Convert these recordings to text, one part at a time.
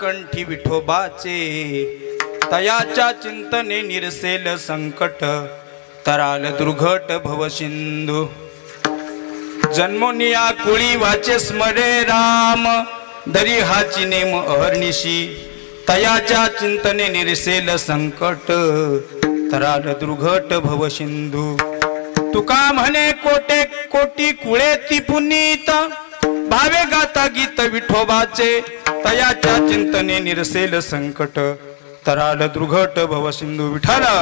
कंठी विठोबाचे तयाच्या चिंतने निरसेल संकट तराल दुर्घट भवसिंधू जन्मोनिया कुळी वाचे स्मरे राम दरी हाची नेम अहर्निशी तयाच्या चिंतने निरसेल संकट तराल दुर्घट भवसिंधू तुका म्हणे कोटे कोटी कुळे ती पुनीत भावे गाता गीत विठोबाचे तयाच्या चिंतने निरसेल संकट तराल दुर्घट भवसिंधू विठाला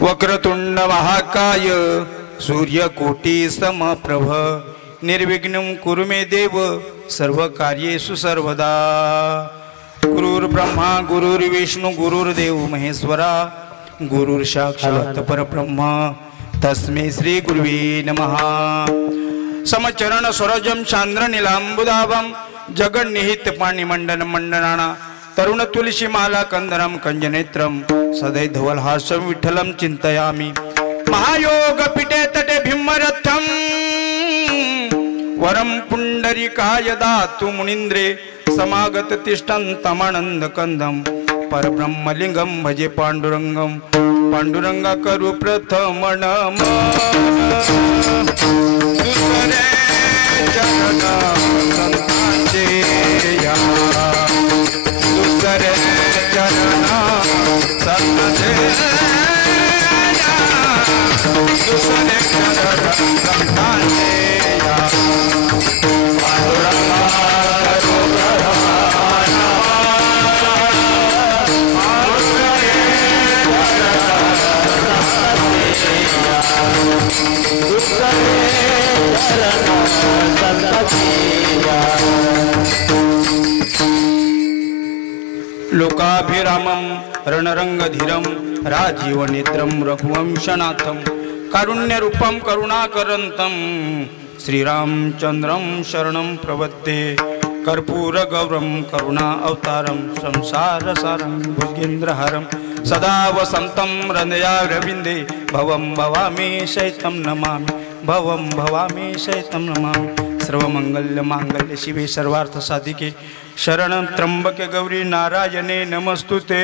वक्रतुंड महाकाय सूर्यकोटी समप्रभ निर्विघ्नं कुरु मे देव सर्व कार्येषु सर्वदा गुरुर्ब्रह्मा गुरुर्विष्णु गुरुर्देव महेश्वरा गुरुर्साक्षात् परब्रह्म तस्मै श्री गुरुवे नमः समचरण सरोजं चांद्र नीलांबुदाभं जगन्निहित पाणिमंडन मंडनाना तरुण तुलसी माला कंदरम कंजनेत्रम सदै धवलहासं विठ्ठलं चिंतयामि महायोग पीठे तटे भीमरथम वरम पुंडरीकाय दातु मुनीन्द्रे समागत तिष्ठन्तमानंद कंदम परब्रह्मलिंगम भजे पांडुरंगम पांडुरंगा करू प्रथम नमः दुसरे चरण संतांचे या दुसरे चरण संतांचे दुसरे चरण संतांचे या पांडुरंगा करू लोकाभिरामं रणरंगधीरं राजीवनेत्रं रघुवंशनाथं कारुण्यरूपं करुणाकरन्तं श्रीरामचन्द्रं शरणं प्रपद्ये कर्पूरगौरं करुणा अवतारं संसारसारं भुजगेन्द्रहारं सदा वसन्तं हृदयारविन्दे भवं भवामि शैतं नमामि भवं भवामि शैतं नमामि सर्वमंगल्य मांगल्य शिवे सर्वार्थ साधिके शरणं त्र्यंबके गौरी नारायणे नमस्तुते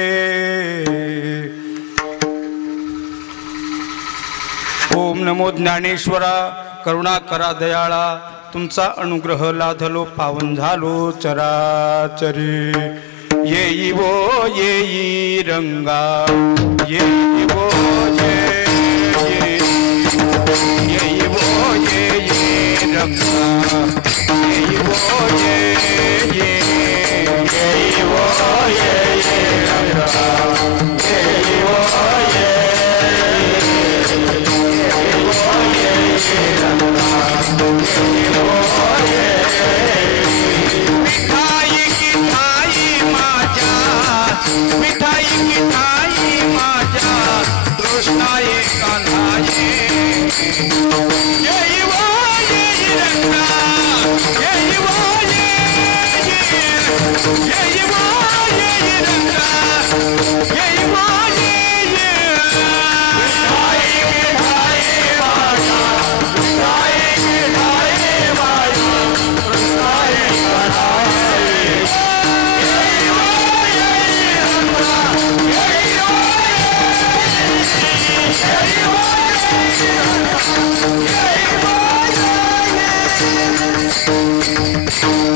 ओम नमो ज्ञानेश्वरा करुणाकरा दयाळा तुमचा अनुग्रह लाधलो पावन झालो चराचरी येई वो येई रंगा येई वो येई वो येई रंगा येई वो येई वो येई रंगा येई वो मिठाई की थाई माझ्या मिठाई की थाई माझ्या तृष्णाये कान्हाये येई वो येई रंगा येई वो येई वो येई रंगा येई वो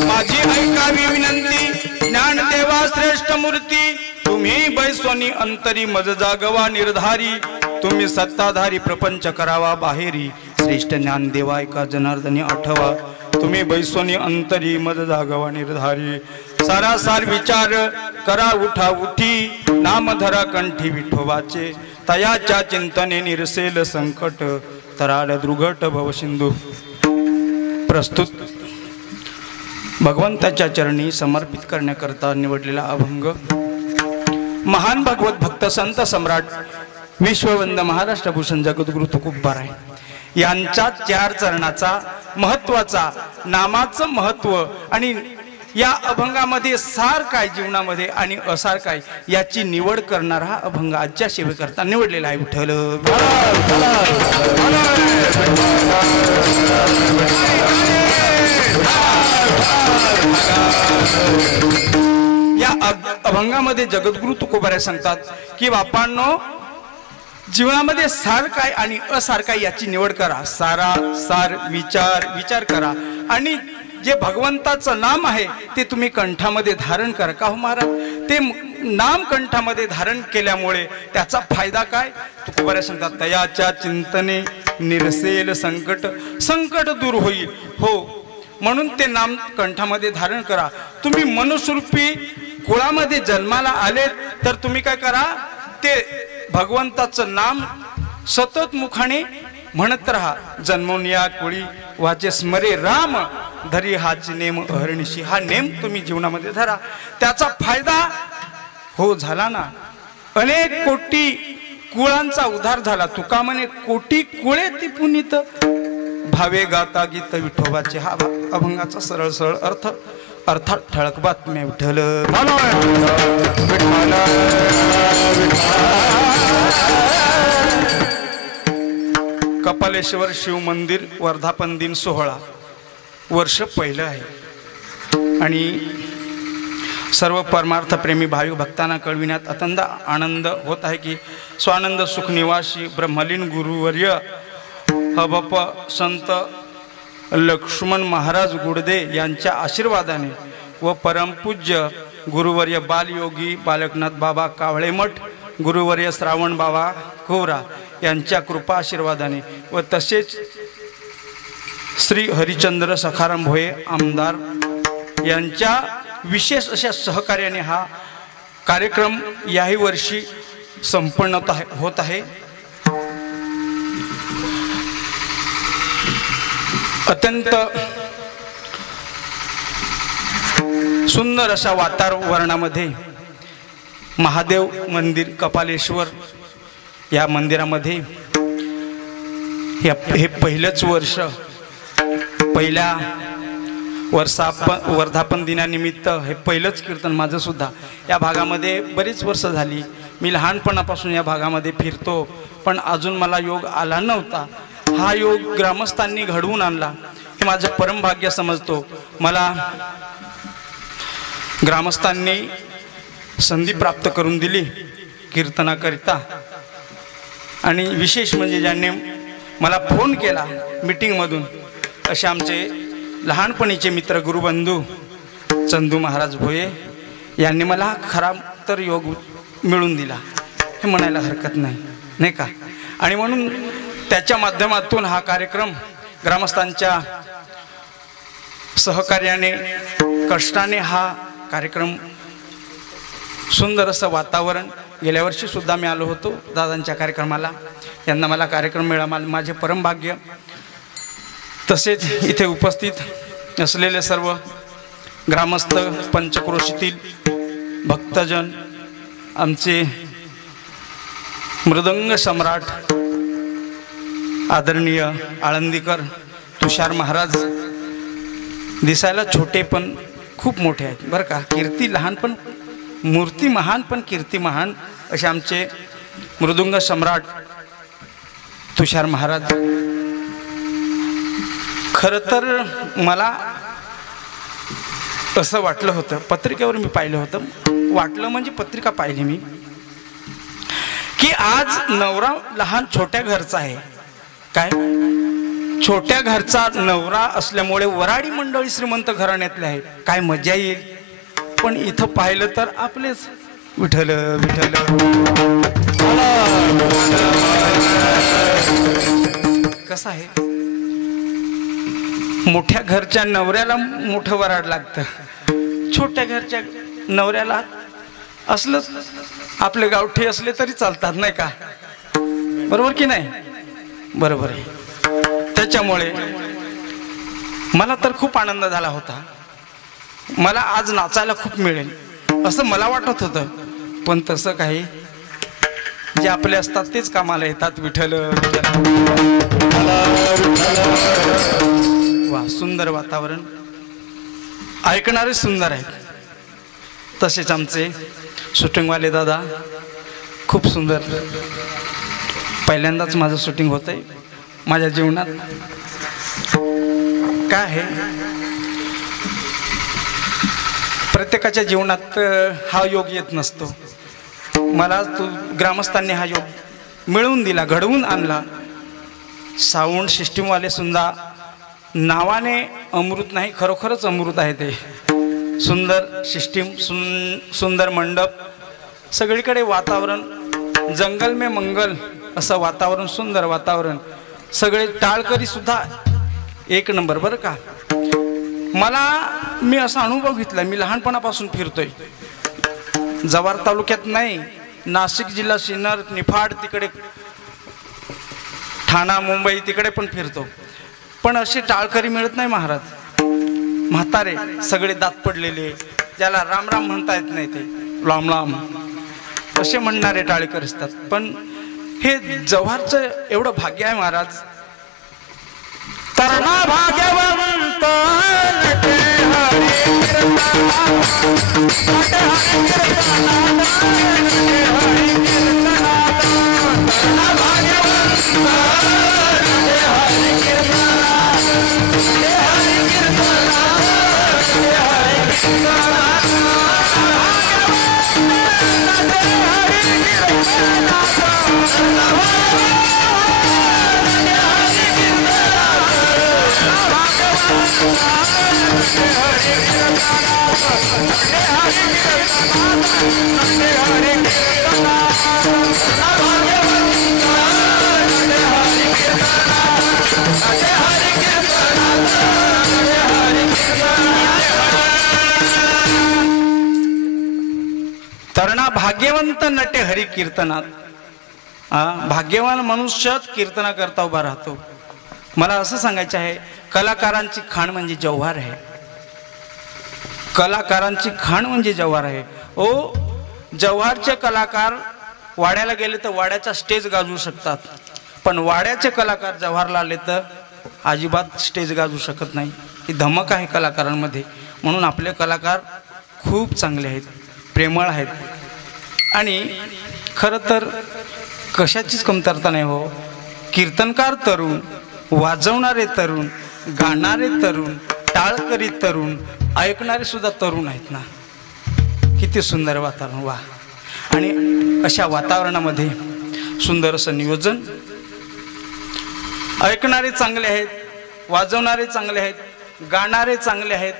माझी ऐकावी विनंती ज्ञानदेवा श्रेष्ठ मूर्ती तुम्ही बैसोनी अंतरी मज जागवा निर्धारी तुम्ही सत्ताधारी प्रपंच करावा बाहेरी श्रेष्ठ ज्ञानदेवा ऐका जनार्दनी आठवा तुम्ही बैसोनी अंतरी मज जागवा निर्धारी सारासार विचार करा उठा उठी नाम धरा कंठी विठोबाचे तयाच्या चिंतने निरसेल संकट तराल दुर्घट भवसिंधू प्रस्तुत भगवंताच्या चरणी समर्पित करण्याकरता निवडलेला अभंग महान भगवत भक्त संत सम्राट विश्ववंद महाराष्ट्र भूषण जगद्गुरु तुकोबाराय यांच्या 4 चरणाचा महत्वाचा नामाचं महत्व आणि या अभंगामध्ये सार काय जीवनामध्ये आणि असार काय याची निवड करणारा हा अभंग आजच्या सेवेकरता निवडलेला आहे. विठ्ठल या अभंगामध्ये जगद्गुरु तुकोबाराय सांगतात की बापांनो, जीवनामध्ये सार काय आणि असार काय याची निवड करा. सार विचार करा आणि जे भगवंताचं नाम आहे ते तुम्ही कंठामध्ये धारण करा. का हो महाराज, ते नाम कंठामध्ये धारण केल्यामुळे त्याचा फायदा काय? तुकोबाराय सांगतात, तयाच्या चिंतने निरसेल संकट दूर होईल. हो, म्हणून ते नाम कंठामध्ये धारण करा. तुम्ही मनुष्यरूपी कुळामध्ये जन्माला आलेत तर तुम्ही काय करा, ते भगवंताचं नाम सतत मुखाने म्हणत राहा. जन्मोनिया कुळी वाचे स्मरे राम, धरी हाच नेम अहर्निशी. हा नेम तुम्ही जीवनामध्ये धरा, त्याचा फायदा हो झाला ना. अनेक कोटी कुळांचा उद्धार झाला. तुका म्हणे कोटी कुळे ती पुनीत, भावे गाता गीत विठोबाचे. हा अभंगाचा सरळ अर्थ, अर्थात ठळक बातम्या. विठ्ठल कपालेश्वर शिव मंदिर वर्धापन दिन 16 वर्ष पहिलं आहे आणि सर्व परमार्थ प्रेमी भाविक भक्तांना कळविण्यात अत्यंत आनंद होत आहे की स्वानंद सुख निवासी ब्रह्मलीन गुरुवर्य हबप संत लक्ष्मण महाराज गुडदे यांच्या आशीर्वादाने व परमपूज्य गुरुवर्य बालयोगी बालकनाथ बाबा कावळेमठ, गुरुवर्य श्रावण बाबा कोवरा यांच्या कृपा आशीर्वादाने व तसेच श्री हरिचंद्र सखाराम भोये आमदार यांच्या विशेष अशा सहकार्याने हा कार्यक्रम याही वर्षी संपन्न होत आहे. अत्यंत सुंदर अशा वातावरणामध्ये महादेव मंदिर कपालेश्वर या मंदिरामध्ये हे पहिलंच वर्ष, पहिल्या वर्धापन दिनानिमित्त हे पहिलंच कीर्तन माझं सुद्धा. या भागामध्ये बरीच वर्ष झाली, मी लहानपणापासून या भागामध्ये फिरतो, पण अजून मला योग आला नव्हता. हा योग ग्रामस्थांनी घडवून आणला, हे माझं परमभाग्य समजतो. मला ग्रामस्थांनी संधी प्राप्त करून दिली कीर्तनाकरिता. आणि विशेष म्हणजे ज्यांनी मला फोन केला मीटिंगमधून असे आमचे लहानपणीचे मित्र गुरुबंधू चंदू महाराज भोये यांनी मला खरा तर योग मिळून दिला, हे म्हणायला हरकत नाही का. आणि म्हणून त्याच्या माध्यमातून हा कार्यक्रम ग्रामस्थांच्या सहकार्याने कष्टाने हा कार्यक्रम सुंदर असं वातावरण. गेल्या वर्षी सुद्धा मी आलो होतो दादांच्या कार्यक्रमाला, यांना मला कार्यक्रम मिळाला, माझे परमभाग्य. तसेच इथे उपस्थित असलेले सर्व ग्रामस्थ, पंचक्रोशीतील भक्तजन, आमचे मृदंग सम्राट आदरणीय आळंदीकर तुषार महाराज, दिसायला छोटे पण खूप मोठे आहेत बरं का. कीर्ती लहान पण मूर्ती महान, पण कीर्ती महान असे आमचे मृदुंग सम्राट तुषार महाराज. खरं तर मला असं वाटलं होतं, पत्रिकेवर मी पाहिलं होतं, वाटलं म्हणजे पत्रिका पाहिली मी, की आज नवरा लहान छोट्या घरचा आहे. काय छोट्या घरचा नवरा असल्यामुळे वराडी मंडळी श्रीमंत घराण्यातले आहे, काय मजा येईल. पण इथं पाहिलं तर आपलेच विठ्ठल विठ्ठल. कसं आहे, मोठ्या घरच्या नवऱ्याला मोठं वराड लागतं, छोट्या घरच्या नवऱ्याला असलं आपले गावठी असले तरी चालतात नाही का. बरोबर की नाही? बरोबर आहे. त्याच्यामुळे मला तर खूप आनंद झाला होता. मला आज नाचायला खूप मिळेल असं मला वाटत होतं, पण तसं काही जे आपले असतात तेच कामाला येतात. विठ्ठल विठ्ठल. वा, सुंदर वातावरण, ऐकणारे सुंदर आहेत. तसेच आमचे शूटिंगवाले दादा खूप सुंदर. पहिल्यांदाच माझं शूटिंग होतंय माझ्या जीवनात. काय आहे, प्रत्येकाच्या जीवनात हा योग येत नसतो. मला ग्रामस्थांनी हा योग मिळवून दिला, घडवून आणला. साऊंड सिस्टीमवाले सुद्धा नावाने अमृत नाही, खरोखरच अमृत आहे ते. सुंदर सिस्टीम, सुंदर मंडप, सगळीकडे वातावरण, जंगल में मंगल असं वातावरण, सुंदर वातावरण. सगळे टाळकरी सुद्धा एक नंबर बरं का. मी असा अनुभव घेतला, मी लहानपणापासून फिरतोय. जव्हार तालुक्यात नाही, नाशिक जिल्हा, सिन्नर, निफाड, तिकडे ठाणा, मुंबई तिकडे पण फिरतो. पण असे टाळकरी मिळत नाही महाराज. म्हातारे सगळे दात पडलेले, ज्याला राम राम म्हणता येत नाही ते लांब लांब असे म्हणणारे टाळकरी असतात. पण हे जव्हारचं एवढं भाग्य आहे महाराज. तरणा भाग्यवंत तरणा भाग्यवंत नटे हरी कीर्तनात. भाग्यवान मनुष्य कीर्तना करता उभा राहतो. मला असं सांगायचं आहे, कलाकारांची खाण म्हणजे जव्हार आहे. कलाकारांची खाण म्हणजे जव्हार आहे. ओ, जव्हारचे कलाकार वाड्याला गेले तर वाड्याचा स्टेज गाजवू शकतात, पण वाड्याचे कलाकार जव्हारला आले तर अजिबात स्टेज गाजवू शकत नाही. ही धमक आहे कलाकारांमध्ये. म्हणून आपले कलाकार खूप चांगले आहेत, प्रेमळ आहेत. आणि खरं तर कशाचीच कमतरता नाही हो. कीर्तनकार तरुण, वाजवणारे तरुण, गाणारे तरुण, टाळकरी तरुण, ऐकणारे सुद्धा तरुण आहेत ना. किती सुंदर वातावरण. वा. आणि अशा वातावरणामध्ये सुंदर असं नियोजन. ऐकणारे चांगले आहेत, वाजवणारे चांगले आहेत, गाणारे चांगले आहेत,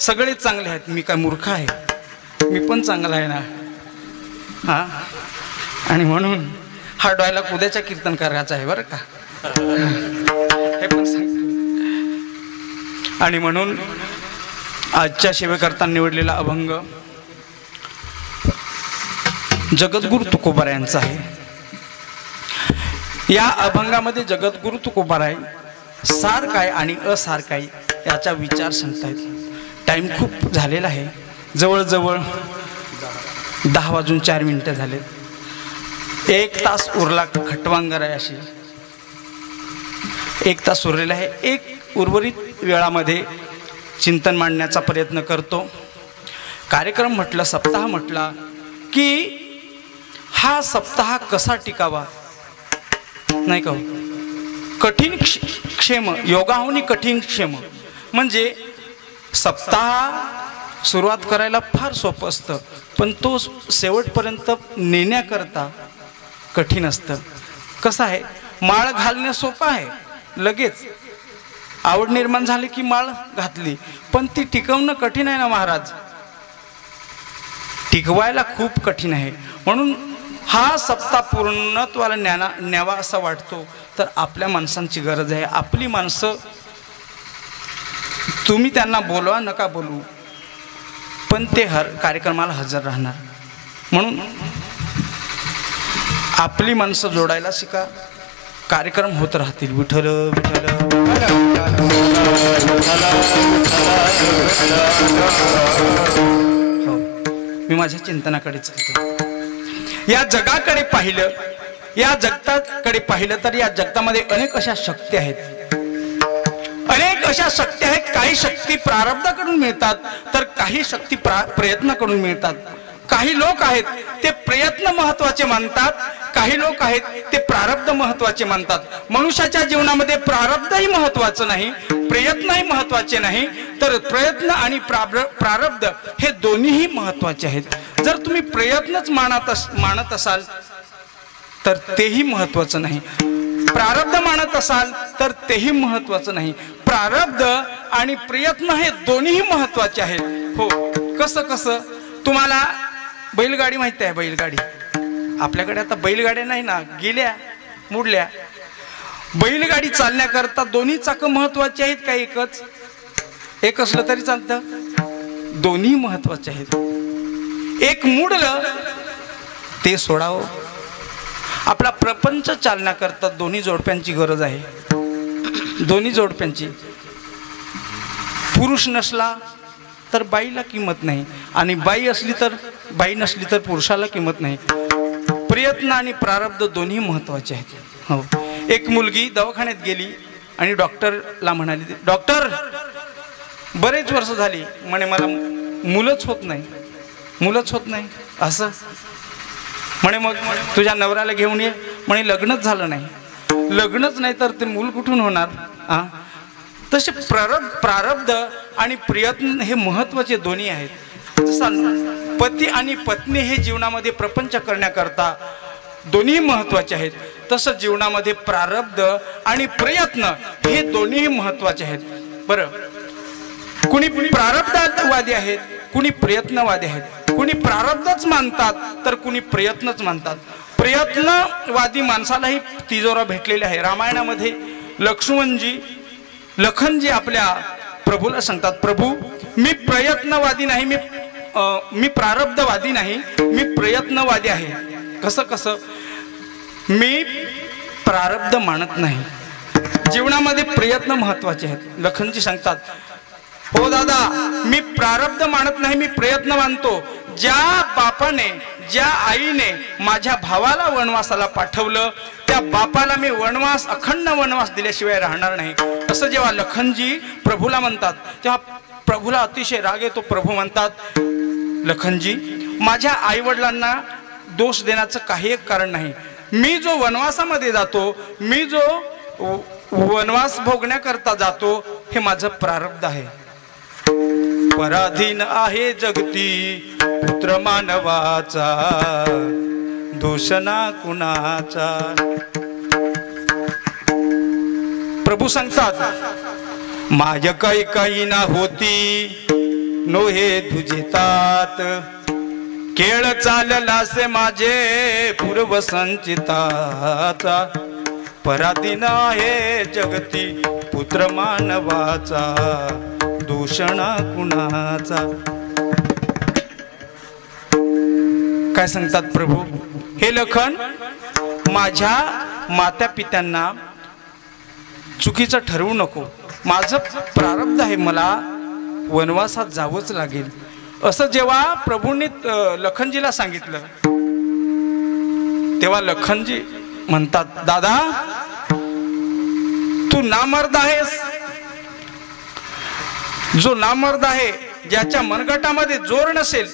सगळे चांगले आहेत. मी काय मूर्ख आहे? मी पण चांगला आहे ना. हां. आणि म्हणून हा डायलॉग उद्याच्या कीर्तन करायचा आहे बरं का, हे पण सांगतो. आणि म्हणून आजच्या सेवेकरता निवडलेला अभंग जगद्गुरु तुकोबाराय यांचा आहे. या अभंगामध्ये जगद्गुरु तुकोबाराय सार काय आणि असार काय याचा विचार सांगतायत. टाइम खूप झालेला आहे, जवळजवळ 10:04 झालेत. 1 तास उरला खटवांगर आहे अशी. 1 तास उरलेला आहे. एक उर्वरित वेळामध्ये चिंतन मांडण्याचा प्रयत्न करतो. कार्यक्रम म्हटलं, सप्ताह म्हटला की हा सप्ताह कसा टिकावा नाही का. कठीण क्षेम, योगाहुनी कठीण क्षेम. म्हणजे सप्ताह सुरुवात करायला फार सोपं असतं, पण तो शेवटपर्यंत नेण्याकरता कठीण असतं. कसं आहे, माळ घालणं सोपं आहे, लगेच आवड निर्माण झाली की माळ घातली, पण ती टिकवणं कठीण आहे ना महाराज. टिकवायला खूप कठीण आहे. म्हणून हा सप्ताह पूर्णत्वाला न्यावा असा वाटतो. तर आपल्या माणसांची गरज आहे. आपली माणसं, तुम्ही त्यांना बोलवा नका बोलू, पण ते कार्यक्रमाला हजर राहणार. म्हणून आपली माणसं जोडायला शिका, कार्यक्रम होत राहतील. विठ्ठल विठ्ठल. हो, मी माझ्या चिंतनाकडे चालतो. या जगाकडे पाहिलं, या जगताकडे पाहिलं तर या जगतामध्ये अनेक अशा शक्ती आहेत, अनेक अशा शक्ती आहेत. काही शक्ती प्रारब्धाकडून मिळतात तर काही शक्ती प्रयत्नाकडून मिळतात. काही लोक आहेत ते प्रयत्न महत्वाचे मानतात, काही लोक आहेत ते प्रारब्ध महत्वाचे मानतात. मनुष्याच्या जीवनामध्ये प्रारब्धही महत्वाचं नाही, प्रयत्नही महत्वाचे नाही, तर प्रयत्न आणि प्रारब्ध हे दोन्हीही महत्वाचे आहेत. जर तुम्ही प्रयत्नच मानत असाल तर तेही महत्वाचं नाही, प्रारब्ध मानत असाल तर तेही महत्वाचं नाही. प्रारब्ध आणि प्रयत्न हे दोन्हीही महत्वाचे आहेत. हो, कसं कसं तुम्हाला बैलगाडी माहिती आहे? बैलगाडी आपल्याकडे आता बैलगाड्या नाही ना, गेल्या मोडल्या. बैलगाडी चालण्याकरता दोन्ही चाकं महत्वाची आहेत का एकच? एक असलं तरी चालतं? दोन्ही महत्वाचे आहेत. एक मोडलं ते सोडावं. आपला प्रपंच चालण्याकरता दोन्ही जोडप्यांची गरज आहे, दोन्ही जोडप्यांची. पुरुष नसला तर बाईला किंमत नाही, आणि बाई असली तर बाई नसली तर पुरुषाला किंमत नाही. प्रयत्न आणि प्रारब्ध दोन्ही महत्वाचे आहेत. हो, एक मुलगी दवाखान्यात गेली आणि डॉक्टरला म्हणाली, डॉक्टर बरेच वर्ष झाली म्हणे मला मुलंच होत नाही, मुलंच होत नाही. असं म्हणे, मग तुझ्या नवऱ्याला घेऊन ये. म्हणे लग्नच झालं नाही. लग्नच नाही तर ते मूल कुठून होणार? तसे प्रारब्ध आणि प्रयत्न हे महत्वाचे दोन्ही आहेत. जसं पती आणि पत्नी हे जीवनामध्ये प्रपंच करण्याकरता दोन्ही महत्वाचे आहेत, तसं जीवनामध्ये प्रारब्ध आणि प्रयत्न हे दोन्ही महत्वाचे आहेत. बरं, कुणी प्रारब्धवादी आहेत, कुणी प्रयत्नवादी आहेत. कुणी प्रारब्धच मानतात तर कुणी प्रयत्नच मानतात. प्रयत्नवादी माणसालाही तिजोरा भेटलेला आहे. रामायणामध्ये लखनजी आपल्या प्रभूला सांगतात, प्रभू मी प्रयत्नवादी नाही, मी प्रारब्धवादी नाही, मी प्रयत्नवादी आहे. कसं कसं? मी प्रारब्ध मानत नाही, जीवनामध्ये प्रयत्न महत्वाचे आहेत. लखनजी सांगतात, हो दादा मी प्रारब्ध मानत नाही, मी प्रयत्न मानतो. ज्या बापाने, ज्या आईने माझ्या भावाला वनवासाला पाठवलं त्या बापाला मी वनवास, अखंड वनवास दिल्याशिवाय राहणार नाही. असं जेव्हा लखनजी प्रभूला म्हणतात तेव्हा प्रभूला अतिशय राग येतो. प्रभू म्हणतात, लखनजी माझ्या आई वडिलांना दोष देण्याचं काही एक कारण नाही. मी जो वनवासामध्ये जातो, मी जो वनवास भोगण्याकरता जातो, हे माझं प्रारब्ध आहे. पराधीन आहे जगती पुत्र मानवाचा, दोष ना कुणाचा. प्रभू सांगतात, माय काही ना होती नोहे तुझे तात, केळ चाललासे माझे पूर्व संचिताचा. पराधीन आहे जगती पुत्र मानवाचा, दूषणा कुणाचा. काय सांगतात प्रभू? हे लखन, माझ्या माता पित्यांना चुकीचं ठरवू नको. माझं प्रारब्ध आहे, मला वनवासात जावंच लागेल. असं जेव्हा प्रभूंनी लखनजीला सांगितलं तेव्हा लखनजी म्हणतात, दादा तू नामर्द आहेस. जो नामर्द आहे, ज्याच्या मनगटामध्ये जोर नसेल,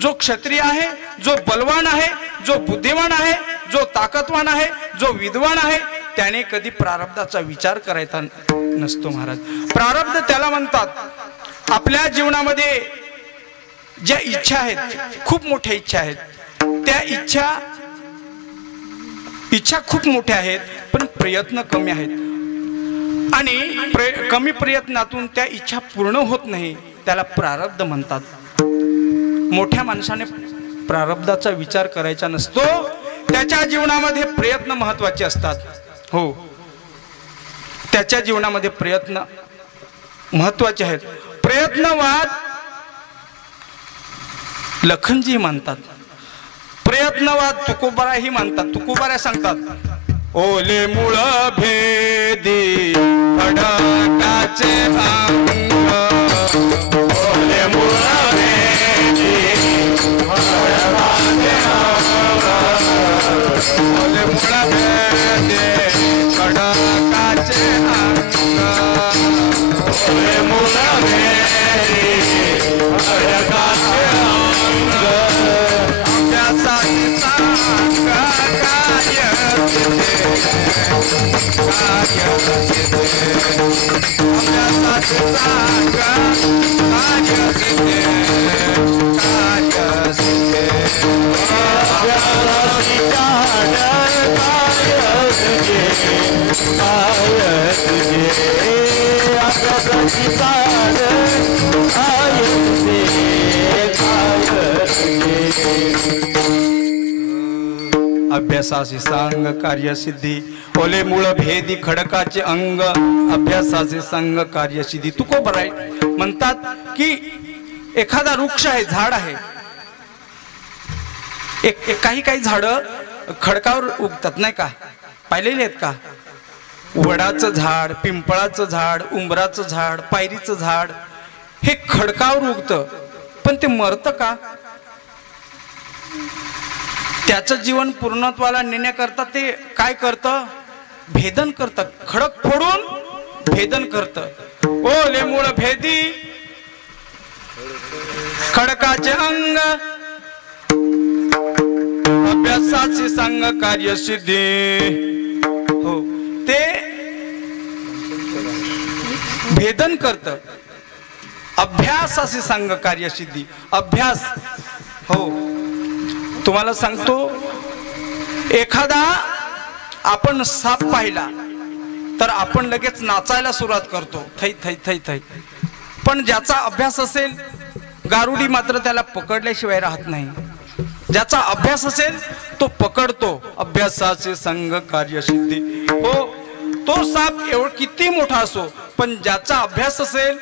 जो क्षत्रिय आहे, जो बलवान आहे, जो बुद्धिमान आहे, जो ताकदवान आहे, जो विद्वान आहे, त्याने कधी प्रारब्धाचा विचार करायचा नसतो महाराज. प्रारब्ध त्याला म्हणतात. आपल्या जीवनामध्ये ज्या इच्छा आहेत, खूप मोठ्या इच्छा आहेत, त्या इच्छा खूप मोठ्या आहेत, पण प्रयत्न कमी आहेत. आणि कमी प्रयत्नातून त्या इच्छा पूर्ण होत नाही, त्याला प्रारब्ध म्हणतात. मोठ्या माणसाने प्रारब्धाचा विचार करायचा नसतो, त्याच्या जीवनामध्ये प्रयत्न महत्वाचे असतात. हो, त्याच्या जीवनामध्ये प्रयत्न महत्वाचे आहेत. प्रयत्नवाद लखनजी मानतात, प्रयत्नवाद तुकोबाराही मानतात. तुकोबारा सांगतात, ओले मुळ भेदी खडकाचे अंग, ओले मुळ भेदी खडकाचे अंग, ओले मुळ अभ्यासासी सांग कार्यसिद्धी ओले मूळ भेदी खडकाचे अंग अभ्यासाचे सांग कार्यसिद्धी. तुकोबराय म्हणतात की एखादा वृक्ष आहे, झाड आहे, काही काही झाडं खडकावर उगतात नाही का, पाहिलेले आहेत का? वडाचं झाड, पिंपळाचं झाड, उंबराचं झाड, पायरीचं झाड हे खडकावर उगतं, पण ते मरतं का? त्याचं जीवन पूर्णत्वाला नेण्याकरता ते काय करतं? भेदन करतं, खडक फोडून भेदन करतं. ओले मूळ भेदी खडकाचे अंग अभ्यासाचे सांग कार्यसिद्धी. हो, ते भेदन करतं. अभ्यासाचे सांग कार्यसिद्धी. अभ्यास, हो तुम्हाला सांगतो, एखादा आपण साप पाहिला तर आपण लगेच नाचायला सुरुवात करतो, थै थै थै थै. पण ज्याचा अभ्यास असेल, गारुडी मात्र त्याला पकडल्याशिवाय राहत नाही. ज्याचा अभ्यास असेल तो पकडतो. अभ्यासाचे संग कार्यसिद्धी. हो, तो साप किती मोठा असो, पण ज्याचा अभ्यास असेल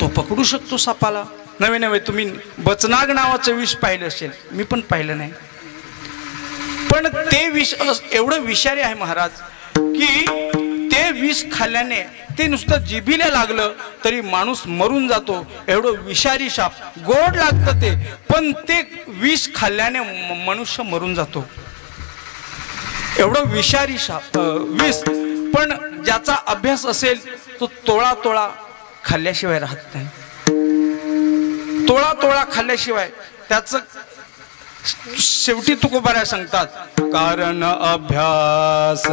तो पकडू शकतो सापाला. नवे नवे तुम्ही बचनाग नावाचं विष पाहिलं असेल, मी पण पाहिलं नाही, पण ते विष एवढं विषारी आहे महाराज की ते विष खाल्ल्याने ते नुसतं जिभीला लागलं तरी माणूस मरून जातो. एवढं विषारी साप, गोड लागतं ते, पण ते विष खाल्ल्याने मनुष्य मरून जातो. एवढं विषारी साप विष. पण ज्याचा अभ्यास असेल तो तोळा तोळा खाल्ल्याशिवाय राहत नाही. तोळा तोळा खाल्ल्याशिवाय त्याचं शेवटी तुकोबाऱ्या सांगतात, कारण अभ्यास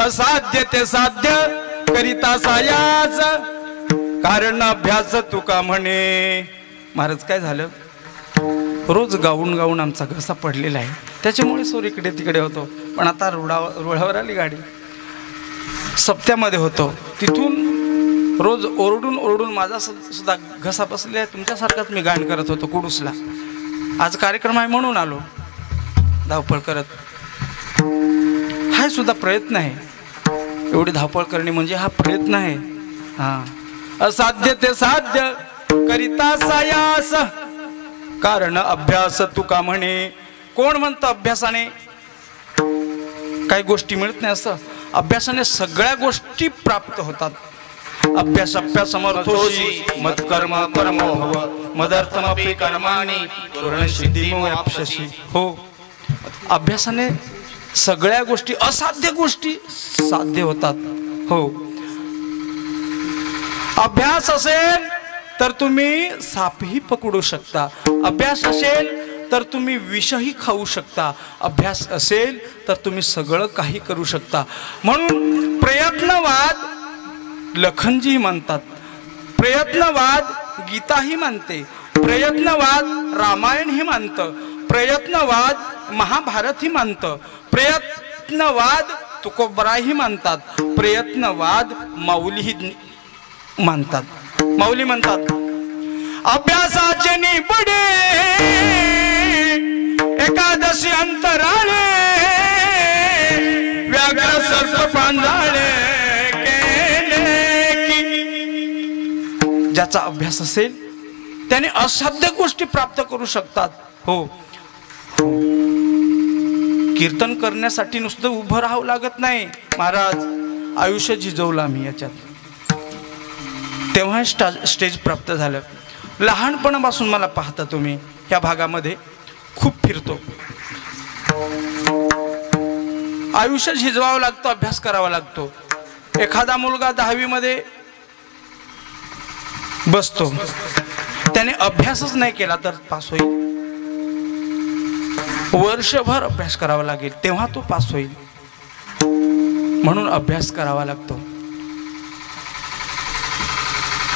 असाध्य ते साध्य करिता सायाच, कारण अभ्यास तुका म्हणे. महाराज काय झालं, रोज गाऊन गाऊन आमचा घसा पडलेला आहे, त्याच्यामुळे सोर इकडे तिकडे होतो. पण आता रुळावर आली गाडी, सप्त्यामध्ये होतो, तिथून रोज ओरडून ओरडून माझा सुद्धा घसा बसलेला आहे. तुमच्यासारखाच मी गायन करत होतो कुडूसला. आज कार्यक्रम आहे म्हणून आलो धावपळ करत. हा सुद्धा प्रयत्न आहे, एवढी धावपळ करणे म्हणजे हा प्रयत्न आहे. हा, असाध्य ते साध्य करिता सायास, कारण अभ्यास तुका म्हणे. कोण म्हणतं अभ्यासाने काही गोष्टी मिळत नाही? असं अभ्यासाने सगळ्या गोष्टी प्राप्त होतात. अभ्यास अभ्यास समर्थोषी मत्कर्म कर्मो भव मदर्थमपि कर्माणि पूर्ण सिद्धिमो अप्यसि. हो, अभ्यासाने सगळ्या गोष्टी, असाध्य गोष्टी साध्य होतात. हो, अभ्यास असेल तर तुम्ही सापही पकडू शकता. अभ्यास असेल तर तुम्ही विषही खाऊ शकता. अभ्यास असेल तर तुम्ही सगळं काही करू शकता. म्हणून प्रयत्नवाद लखनजी म्हणतात, प्रयत्नवाद गीताही मानते, प्रयत्नवाद रामायण ही मानतं, प्रयत्नवाद महाभारत ही मानतं. प्रयत्नवाद तुकोबराही मानतात, प्रयत्नवाद माऊलीही मानतात. माऊली म्हणतात अभ्यासाचे निबडे एकादशी अंतराळे व्याघ्र सर्प पांजाळे केले की. ज्याचा अभ्यास असेल त्याने असाध्य गोष्टी प्राप्त करू शकतात. हो, कीर्तन करण्यासाठी नुसतं उभं राहावं लागत नाही. महाराज आयुष्य झिजवलं आम्ही याच्यात, तेव्हा स्टेज प्राप्त झालं. लहानपणापासून मला पाहता तुम्ही या भागामध्ये खूप फिरतो. आयुष्य झिजवावं लागतं, अभ्यास करावा लागतो. एखादा मुलगा 10वी मध्ये बसतो, त्याने अभ्यासच नाही केला तर पास होईल. वर्षभर अभ्यास करावा लागेल तेव्हा तो पास होईल. म्हणून अभ्यास करावा लागतो.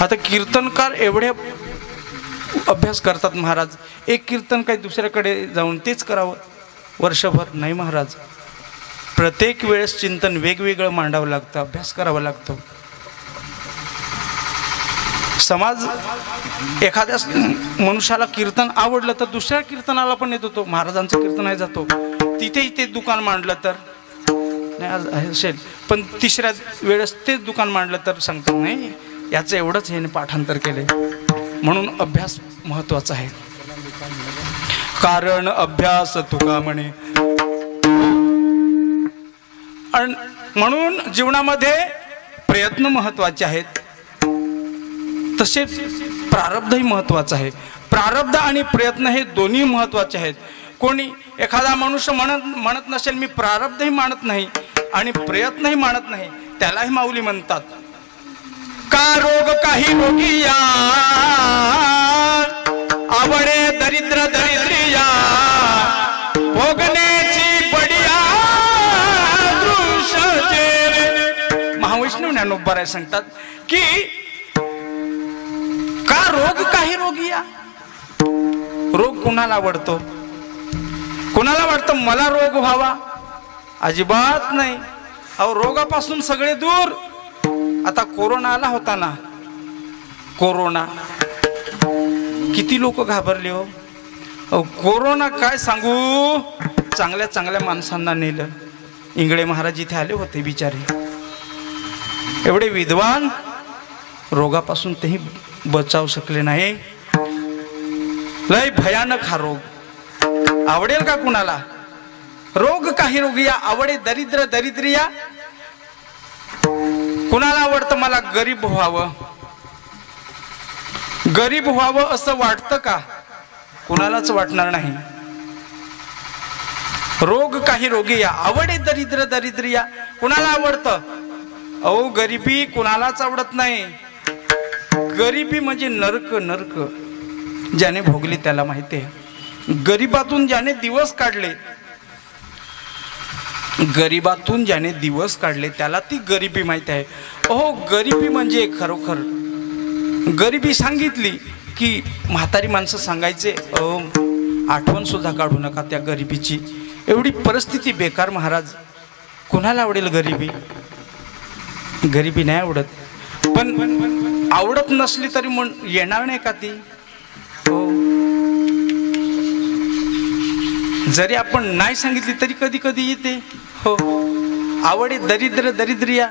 आता कीर्तनकार एवढे अभ्यास करतात महाराज. एक कीर्तन काही दुसऱ्याकडे जाऊन तेच करावं वर्षभर नाही महाराज. प्रत्येक वेळेस चिंतन वेगवेगळं मांडावं लागतं, अभ्यास करावा लागतो. समाज एखाद्या मनुष्याला कीर्तन आवडलं तर दुसऱ्या कीर्तनाला पण येतो. तो महाराजांचं कीर्तन आहे जातो, तिथेही ते दुकान मांडलं तर नाही असेल, पण तिसऱ्या वेळेस तेच दुकान मांडलं तर सांगतात नाही याचं एवढंच हे पाठांतर केले. म्हणून अभ्यास महत्वाचा आहे. कारण अभ्यास तुका म्हणे. म्हणून जीवनामध्ये प्रयत्न महत्वाचे आहेत, तसेच प्रारब्धही महत्वाचं आहे. प्रारब्ध आणि प्रयत्न हे दोन्ही महत्वाचे आहेत. कोणी एखादा मनुष्य म्हणत नसेल मी प्रारब्धही मानत नाही आणि प्रयत्नही मानत नाही, त्यालाही माऊली म्हणतात का रोग काही रोगिया आवडे दरिद्र दरिद्रिया भोगण्याची बडिया दृश्य. महाविष्णू ज्ञानोबराय सांगतात की का रोग काही रोगिया. रोग कुणाला आवडतो? कुणाला वाटतं मला रोग व्हावा? अजिबात नाही. अहो रोगापासून सगळे दूर. आता कोरोना आला होता ना, कोरोना किती लोक घाबरले हो. अहो कोरोना काय सांगू, चांगल्या चांगल्या माणसांना नेलं. इंगळे महाराज इथे आले होते बिचारे, एवढे विद्वान, रोगापासून तेही बचाव शकले नाही. लय भयानक हा रोग. आवडेल का कुणाला? रोग काही रोगिया आवडे दरिद्र दरिद्रिया. कुणाला आवडतं मला गरीब व्हावं? गरीब व्हावं असं वाटतं का? कुणालाच वाटणार नाही. रोग काही रोगिया आवडे दरिद्र दरिद्रिया. कुणाला आवडतं? अहो गरिबी कुणालाच आवडत नाही. गरिबी म्हणजे नरक. नरक ज्याने भोगली त्याला माहिती आहे. गरिबातून ज्याने दिवस काढले, गरिबातून ज्याने दिवस काढले त्याला ती गरिबी माहिती आहे. अहो गरिबी म्हणजे खरोखर गरिबी सांगितली की म्हातारी माणसं सांगायचे अहो आठवण सुद्धा काढू नका त्या गरिबीची. एवढी परिस्थिती बेकार महाराज. कुणाला आवडेल गरिबी? गरिबी नाही आवडत. पण आवडत नसली तरी येणार नाही का ती? हो, जरी आपण नाही सांगितली तरी कधी कधी येते. हो, आवडे दरिद्र दरिद्रिया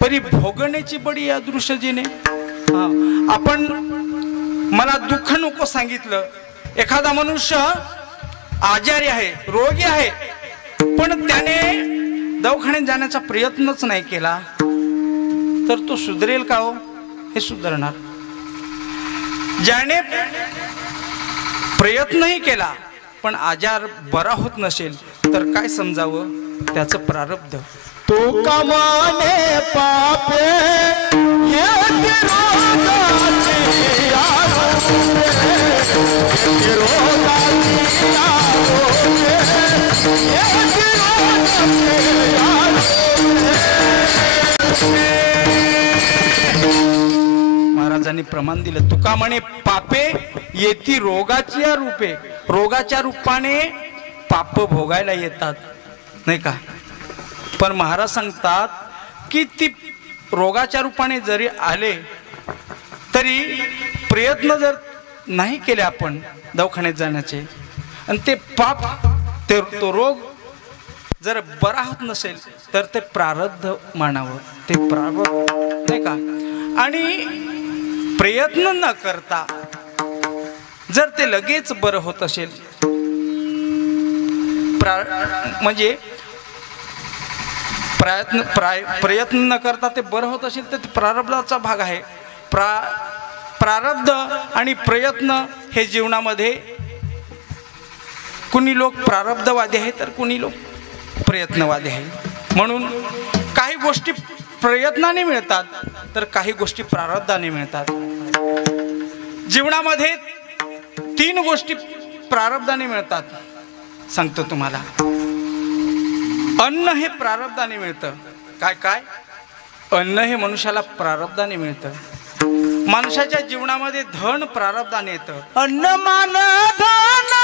परी भोगण्याची बडी या दृश्यजीने. आपण मला दुःख नको सांगितलं. एखादा मनुष्य आजारी आहे, रोगी आहे, पण त्याने दवाखान्यात जाण्याचा प्रयत्नच नाही केला तर तो सुधरेल का हो? हे सुधारणार. ज्याने प्रयत्नही केला पण आजार बरा होत नसेल तर काय समजावं? त्याचं प्रारब्ध. तो कमाने पापे महाराजांनी प्रमाण दिलं. तुका म्हणे पापे येती रोगाची रूपे. रोगाच्या रूपाने पाप भोगायला येतात नाही का? पण महाराज सांगतात की ती रोगाच्या रूपाने जरी आले तरी प्रयत्न जर नाही केले आपण दवाखान्यात जाण्याचे आणि ते पाप तो रोग जर बरा होत नसेल तर ते प्रारब्ध मानावं, ते प्रारब्ध नाही का. आणि प्रयत्न न करता जर ते लगेच बरं होत असेल म्हणजे प्रयत्न न करता ते बरं होत असेल तर ते प्रारब्धाचा भाग आहे. प्रारब्ध आणि प्रयत्न हे जीवनामध्ये कुणी लोक प्रारब्धवादी आहे तर कुणी लोक प्रयत्नवादी आहे. म्हणून काही गोष्टी प्रयत्नाने मिळतात तर काही गोष्टी प्रारब्धाने मिळतात. जीवनामध्ये 3 गोष्टी प्रारब्धाने मिळतात सांगतो तुम्हाला. अन्न हे प्रारब्धाने मिळतं. काय काय अन्न हे मनुष्याला प्रारब्धाने मिळतं. माणसाच्या जीवनामध्ये धन प्रारब्धाने येतं. अन्न मान धन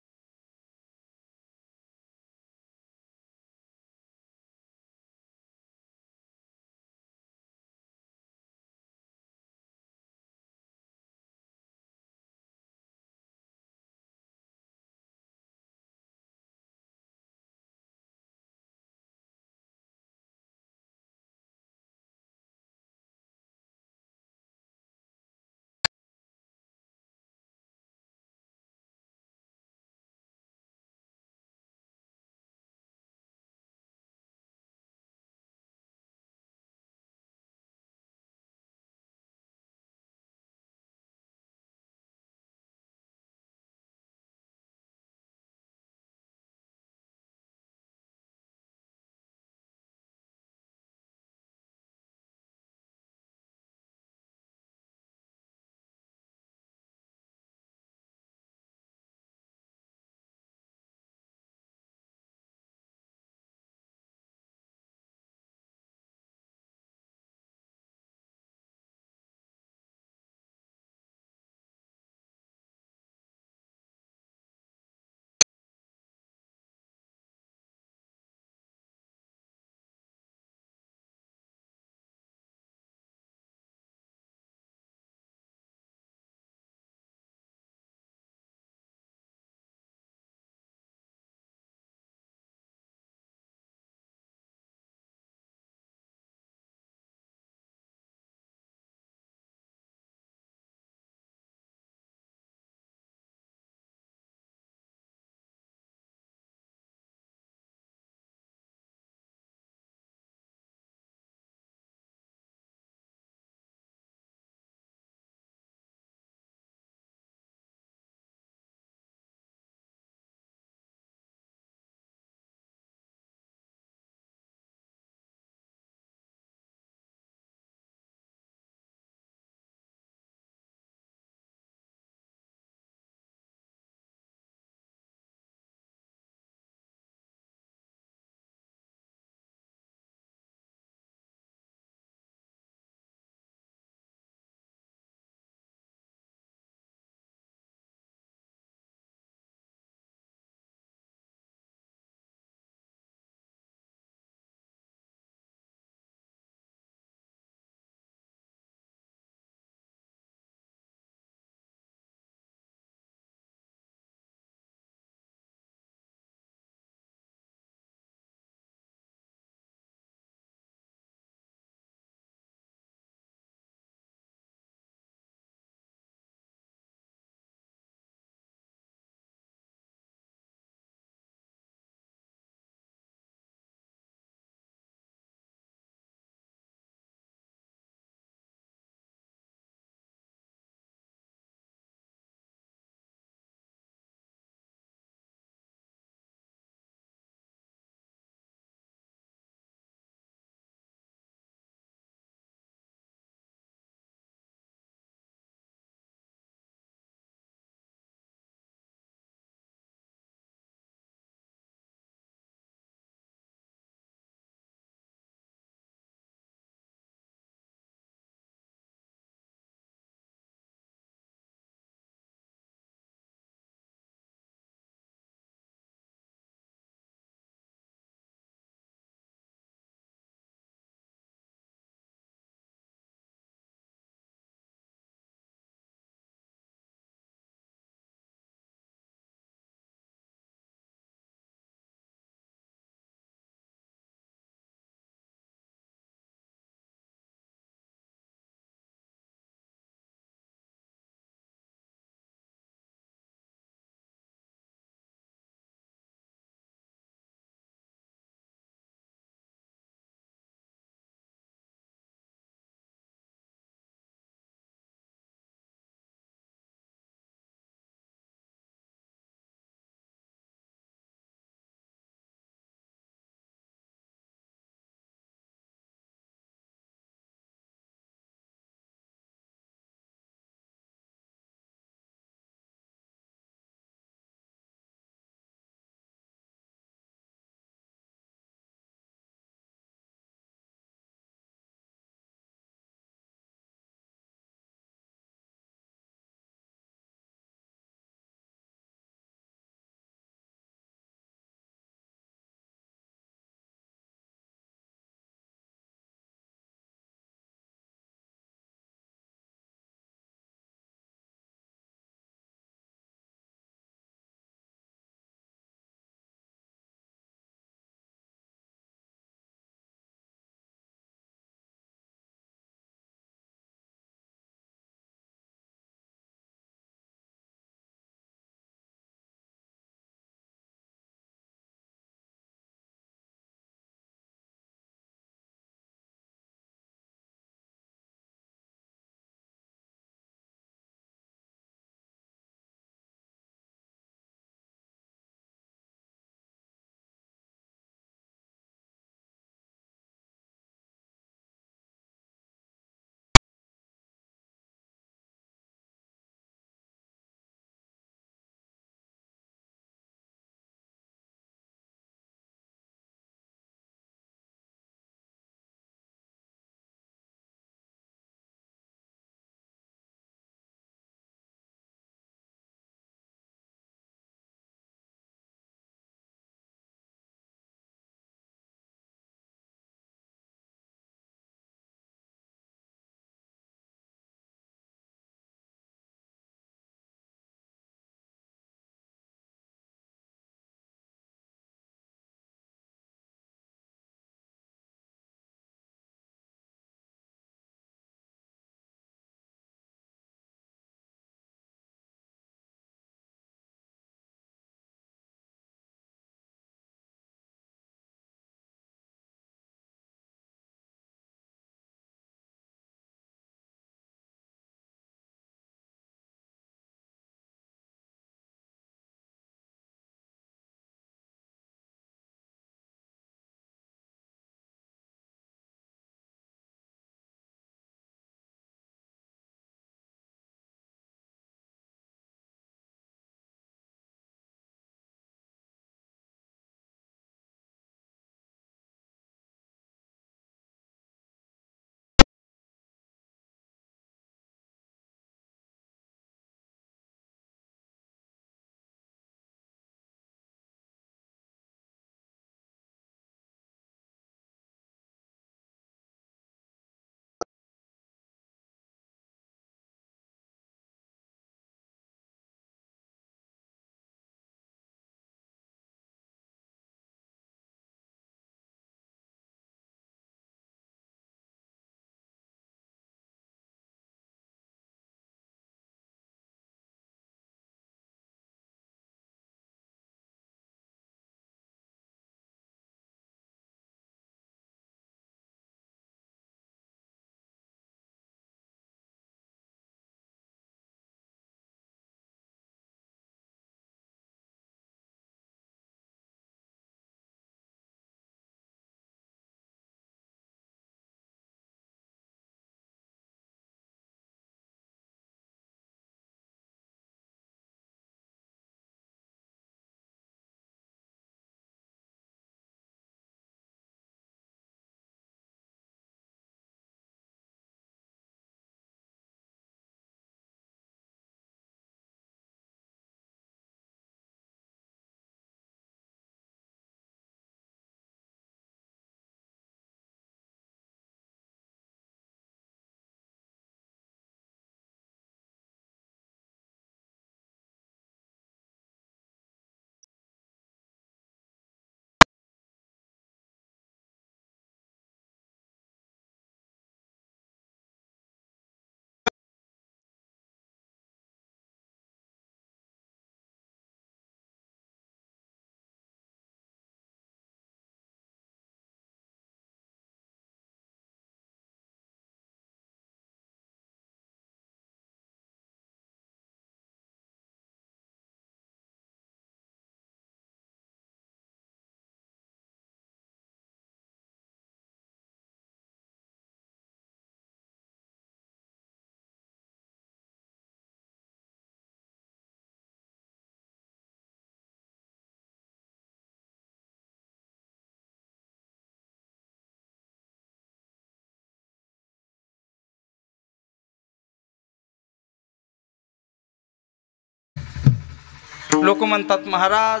लोक म्हणतात महाराज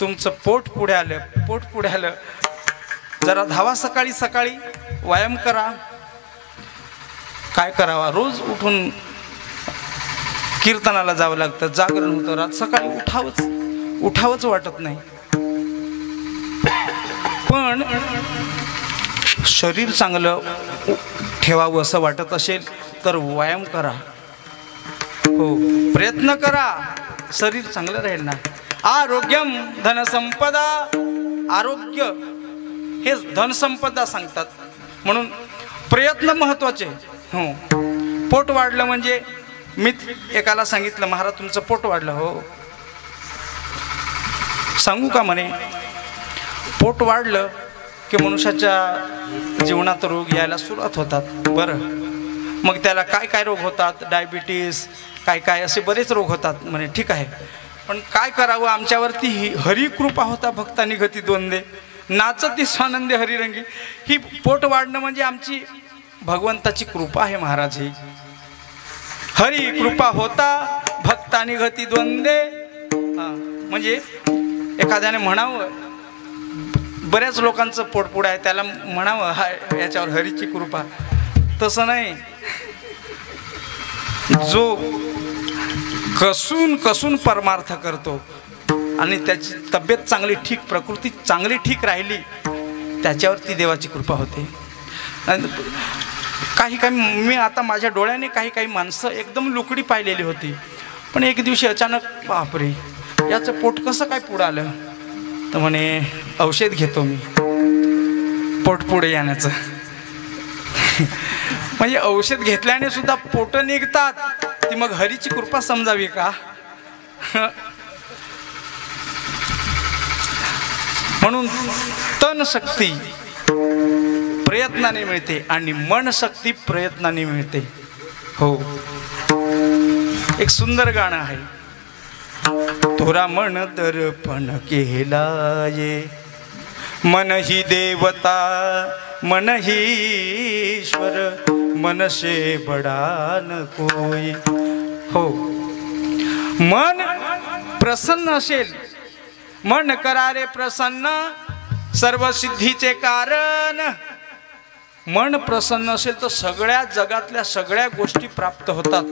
तुमचं पोट पुढे आलं, जरा धावा सकाळी सकाळी, व्यायाम करा. काय करावा, रोज उठून कीर्तनाला जावं लागतं, जागरण होतं, रात सकाळी उठावंच वाटत नाही. पण शरीर चांगलं ठेवावं असं वाटत असेल तर व्यायाम करा, हो प्रयत्न करा, शरीर चांगलं राहील ना. आरोग्यम धनसंपदा, आरोग्य हे धनसंपदा सांगतात, म्हणून प्रयत्न महत्वाचे. हो पोट वाढलं म्हणजे, मी एकाला सांगितलं महाराज तुमचं पोट वाढलं. हो सांगू का म्हणे, पोट वाढलं की मनुष्याच्या जीवनात रोग यायला सुरुवात होतात. बरं मग त्याला काय रोग होतात, डायबिटीस काय असे बरेच रोग होतात म्हणे. ठीक आहे, पण काय करावं, आमच्यावरती हरी कृपा होता भक्तांनी गती द्वंद्वे नाचती स्वानंदे हरिरंगी. ही पोट वाढणं म्हणजे आमची भगवंताची कृपा आहे महाराज. ही हरी कृपा होता भक्तांनी गती द्वंद्वे. म्हणजे एखाद्याने म्हणावं, बऱ्याच लोकांचं पोटपुड आहे, त्याला म्हणावं हा याच्यावर हरीची कृपा. तसं नाही, जो कसून परमार्थ करतो आणि त्याची तब्येत चांगली ठीक, प्रकृती चांगली ठीक राहिली, त्याच्यावरती देवाची कृपा होते. काही मी आता माझ्या डोळ्याने काही माणसं एकदम लुकडी पाहिलेली होती, पण एक दिवशी अचानक बापरे याचं पोट कसं काय पुढं आलं, तर म्हणे औषध घेतो मी पोट पुढे येण्याचं. म्हणजे औषध घेतल्याने सुद्धा पोट निघतात, ती मग हरीची कृपा समजावी का. म्हणून तन शक्ती प्रयत्नाने मिळते आणि मन शक्ती प्रयत्नाने मिळते. हो एक सुंदर गाणं आहे, थोरा मन दर्पण केलाये, मन ही देवता मन ही ईश्वर, मन से बडा न कोई. हो मन प्रसन्न असेल, मन करारे प्रसन्न सर्व सिद्धीचे कारण. मन प्रसन्न असेल तर सगळ्या जगातल्या सगळ्या गोष्टी प्राप्त होतात.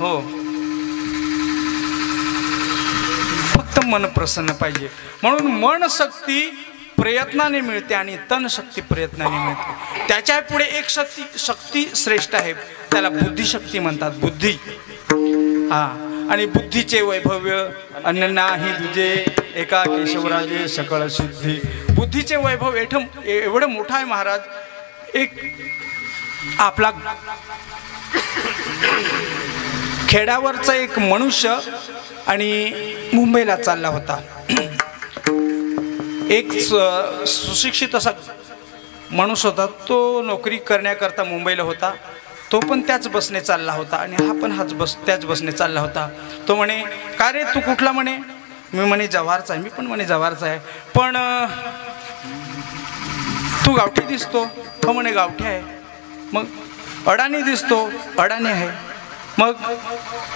हो फक्त मन प्रसन्न पाहिजे. म्हणून मन शक्ती प्रयत्नाने मिळते आणि तन शक्ती प्रयत्नाने मिळते. त्याच्या पुढे एक शक्ती श्रेष्ठ आहे, त्याला बुद्धिशक्ती म्हणतात. बुद्धी, हा, आणि बुद्धीचे वैभव्य अन्न नाही तुझे, एका केशवराजे सकळ सिद्धी. बुद्धीचे वैभव एवढं मोठं आहे महाराज. एक आपला खेड्यावरचा एक मनुष्य आणि मुंबईला चालला होता. एक सुशिक्षित असा माणूस होता, तो नोकरी करण्याकरता मुंबईला होता. तो पण त्याच बसने चालला होता आणि हा पण त्याच बसने चालला होता. तो म्हणे का रे तू कुठला म्हणे. मी म्हणे जव्हारचा आहे. मी पण म्हणे जव्हारचा आहे. पण तू गावठी दिसतो. हो म्हणे गावठी आहे. मग अडाणी दिसतो. अडाणी आहे. मग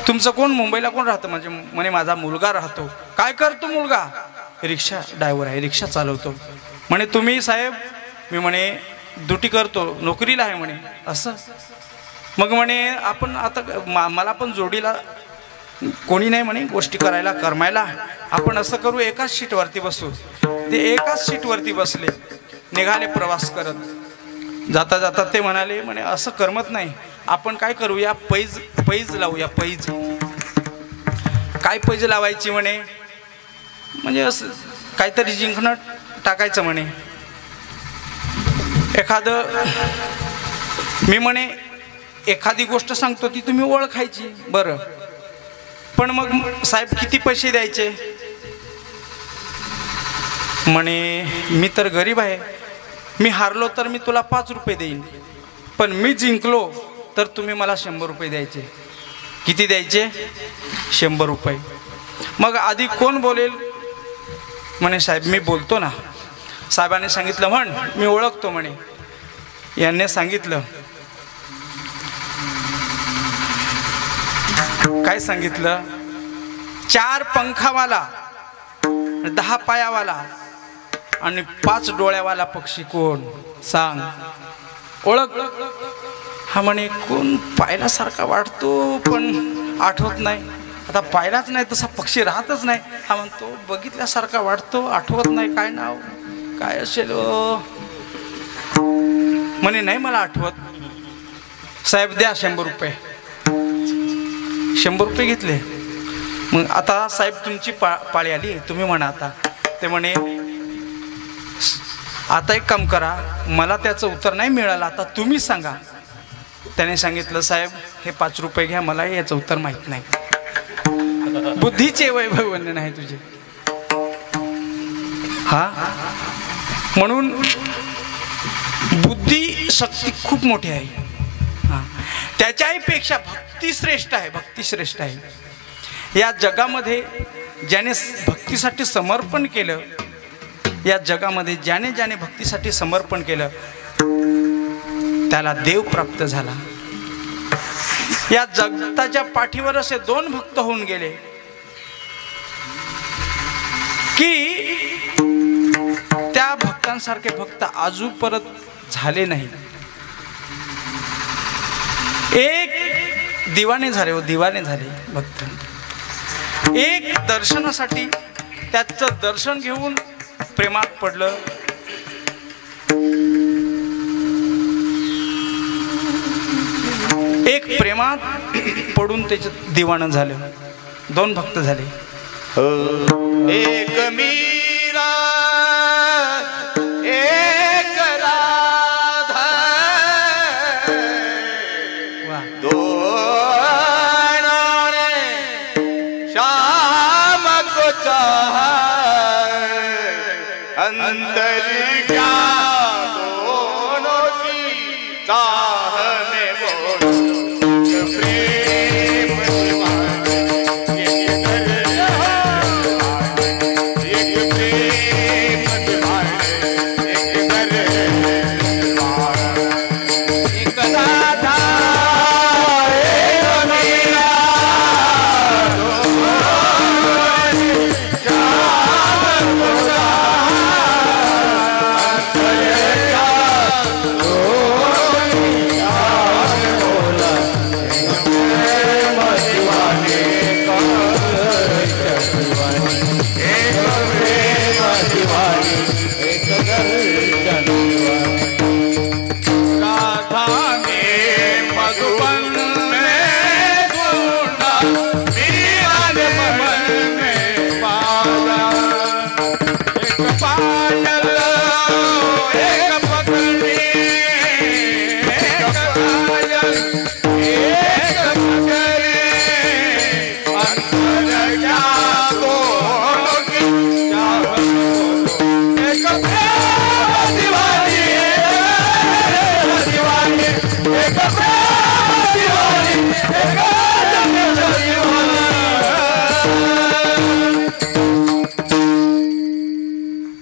तुमचं कोण मुंबईला कोण राहतं. म्हणजे म्हणे माझा मुलगा राहतो. काय करतो मुलगा. रिक्षा ड्रायव्हर आहे. रिक्षा चालवतो. म्हणे तुम्ही साहेब. मी म्हणे ड्युटी करतो. नोकरीला आहे म्हणे. असं. मग म्हणे आपण आता मला पण जोडीला कोणी नाही म्हणे गोष्टी करायला करमायला. आपण असं करू एकाच सीटवरती बसू. ते एकाच सीटवरती बसले. निघाले प्रवास करत. जाता जाता ते म्हणाले म्हणे असं करमत नाही. आपण काय करूया पैज लावूया. पैज. काय पैज लावायची म्हणे. म्हणजे असं काहीतरी जिंकणं टाकायचं म्हणे. एखादं मी म्हणे एखादी गोष्ट सांगतो ती तुम्ही ओळखायची. बरं पण मग साहेब किती पैसे द्यायचे. म्हणे मी तर गरीब आहे. मी हारलो तर मी तुला 5 रुपये देईन. पण मी जिंकलो तर तुम्ही मला 100 रुपये द्यायचे. किती द्यायचे. 100 रुपये. मग आधी कोण बोलेल. म्हणे साहेब मी बोलतो ना. साहेबांनी सांगितलं म्हण मी ओळखतो म्हणे. यांनी सांगितलं काय सांगितलं. 4 पंखावाला, 10 पायावाला आणि 5 डोळ्यावाला पक्षी कोण सांग? ओळख. हा म्हणे कोण पाहिल्यासारखा वाटतो पण आठवत नाही. आता पाहिलाच नाही तसा पक्षी राहतच नाही. हा म्हणतो बघितल्यासारखा वाटतो आठवत नाही. काय नाव काय असेल? म्हणे नाही मला आठवत. साहेब द्या 100 रुपये. 100 रुपये घेतले. मग आता साहेब तुमची पाळी आली, तुम्ही म्हणा आता. ते म्हणे आता एक काम करा, मला त्याचं उत्तर नाही मिळालं, आता तुम्ही सांगा. त्याने सांगितलं साहेब हे 5 रुपये घ्या, मला याचं उत्तर माहीत नाही. बुद्धीचे वैभव नाही तुझे. हा म्हणून बुद्धी शक्ती खूप मोठी आहे. हा त्याच्याही पेक्षा भक्ती श्रेष्ठ आहे. भक्ती श्रेष्ठ आहे. या जगामध्ये ज्याने भक्तीसाठी समर्पण केलं, या जगामध्ये ज्याने ज्याने भक्तीसाठी समर्पण केलं त्याला देव प्राप्त झाला. या जगताच्या पाठीवर असे 2 भक्त होऊन गेले की त्या भक्तांसारखे भक्त आजू परत झाले नाही. एक दिवाने झाले, दिवाने झाले भक्त. एक दर्शनासाठी त्याचं दर्शन घेऊन प्रेमात पडलं. एक प्रेमात पडून त्याचं दिवाणं झालं. 2 भक्त झाले. एक मीरा एक राधा दोनों ने शाम को चाहा अंतर क्या दोनों की चाह में बोलो प्रेम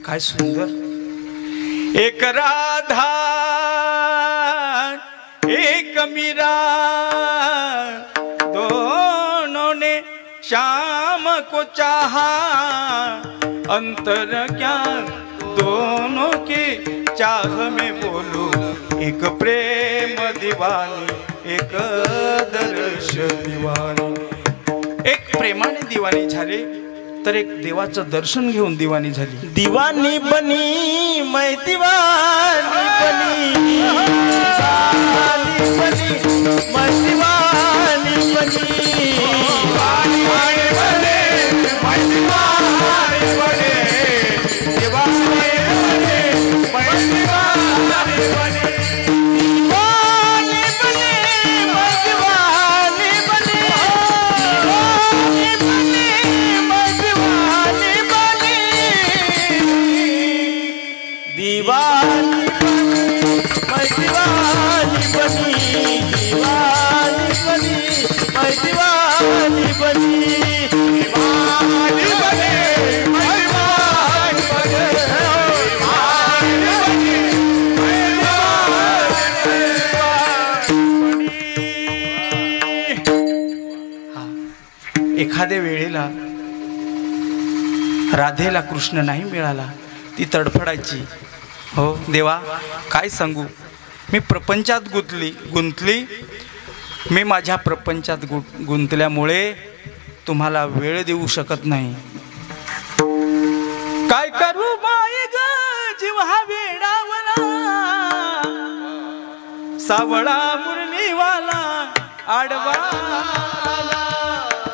काय सुंदर. एक राधा एक मीरा दोनों ने शाम को चाहा अंतर क्या दोनों के चाह में बोलो एक प्रेम दीवानी एक दर्श दीवानी. एक प्रेमाने दिवाणी झाले तर एक देवाचं दर्शन घेऊन दिवाणी झाली. दीवानी बनी मैं दीवानी बनी दीवानी बनी मैं दीवानी बनी दीवानी बने मैं दीवानी बने दीवानी बने मैं दीवानी बने दीवानी बने मैं दीवानी बने दीवानी मैं दीवानी बनी दीवानी बनी मैं दीवानी बनी दीवानी बने मैं दीवानी बने एखाद्या वेळेला राधेला कृष्ण नाही मिळाला, ती तडफडायची. हो देवा, काय सांगू, मी प्रपंचात गुंतली. मी माझ्या प्रपंचात गुंतल्यामुळे तुम्हाला वेळ देऊ शकत नाही. काय करू माय ग जीव हा वेडावला, सावळा मुरलीवाला आडवा.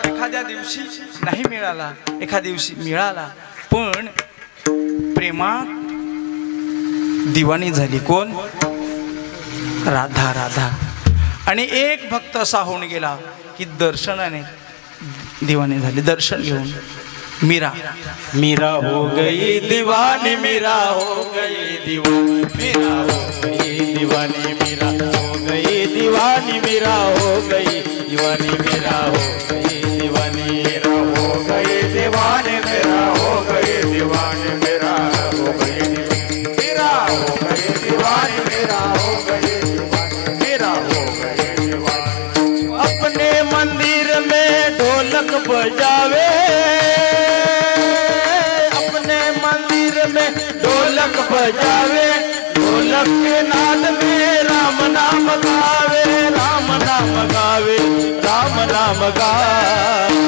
एखाद्या दिवशी नाही मिळाला, एखाद्या दिवशी मिळाला, पण प्रेमात दिवाणी झाली. कोण? राधा. राधा. आणि एक भक्त असा होऊन गेला की दर्शनाने दिवाणी झाली. दर्शन घेऊन मीरा. मीरा हो गई दीवानी, मीरा हो गई दीवानी, मीरा हो गई दीवानी, मीरा हो गई दीवानी, मीरा हो गई दीवानी, मीरा हो गई दीवानी, मीरा हो गई दीवानी, मीरा हो गई दीवानी, मीरा हो गई दीवानी, मीरा हो गई दीवानी, मीरा हो गई दीवानी, मीरा हो गई दीवानी. अपने मंदिर में ढोलक बजावे, ढोलक बजावे, ढोलक के नाद में राम नाम गावे, राम नाम गावे, राम नाम गावे.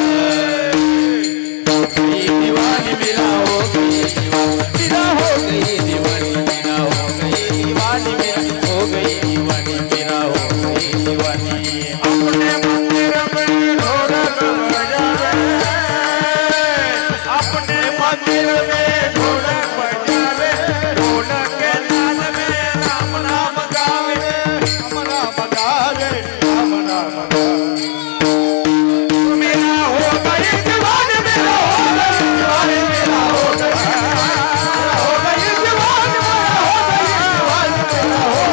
दीवानी मीरा हो गई दीवानी, मीरा हो गई दीवानी, मीरा हो गई दीवानी, मीरा हो गई दीवानी, मीरा हो गई दीवानी. अपने मंदिर में ढोलक बजावे, अपने मंदिर में ढोलक बजावे, ढोलक के नाद में राम नाम गावे, राम नाम गावे, राम नाम गावे. मीरा हो गई दीवानी, मीरा हो गई दीवानी, मीरा हो गई दीवानी, मीरा हो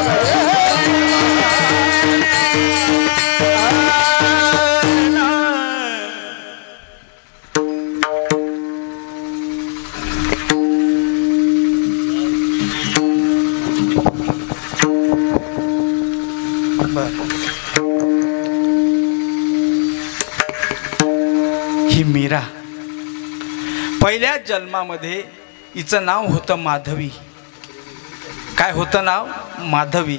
गई ही मीरा पहिल्या जन्मामध्ये हिचं नाव होतं माधवी. काय होतं नाव? माधवी.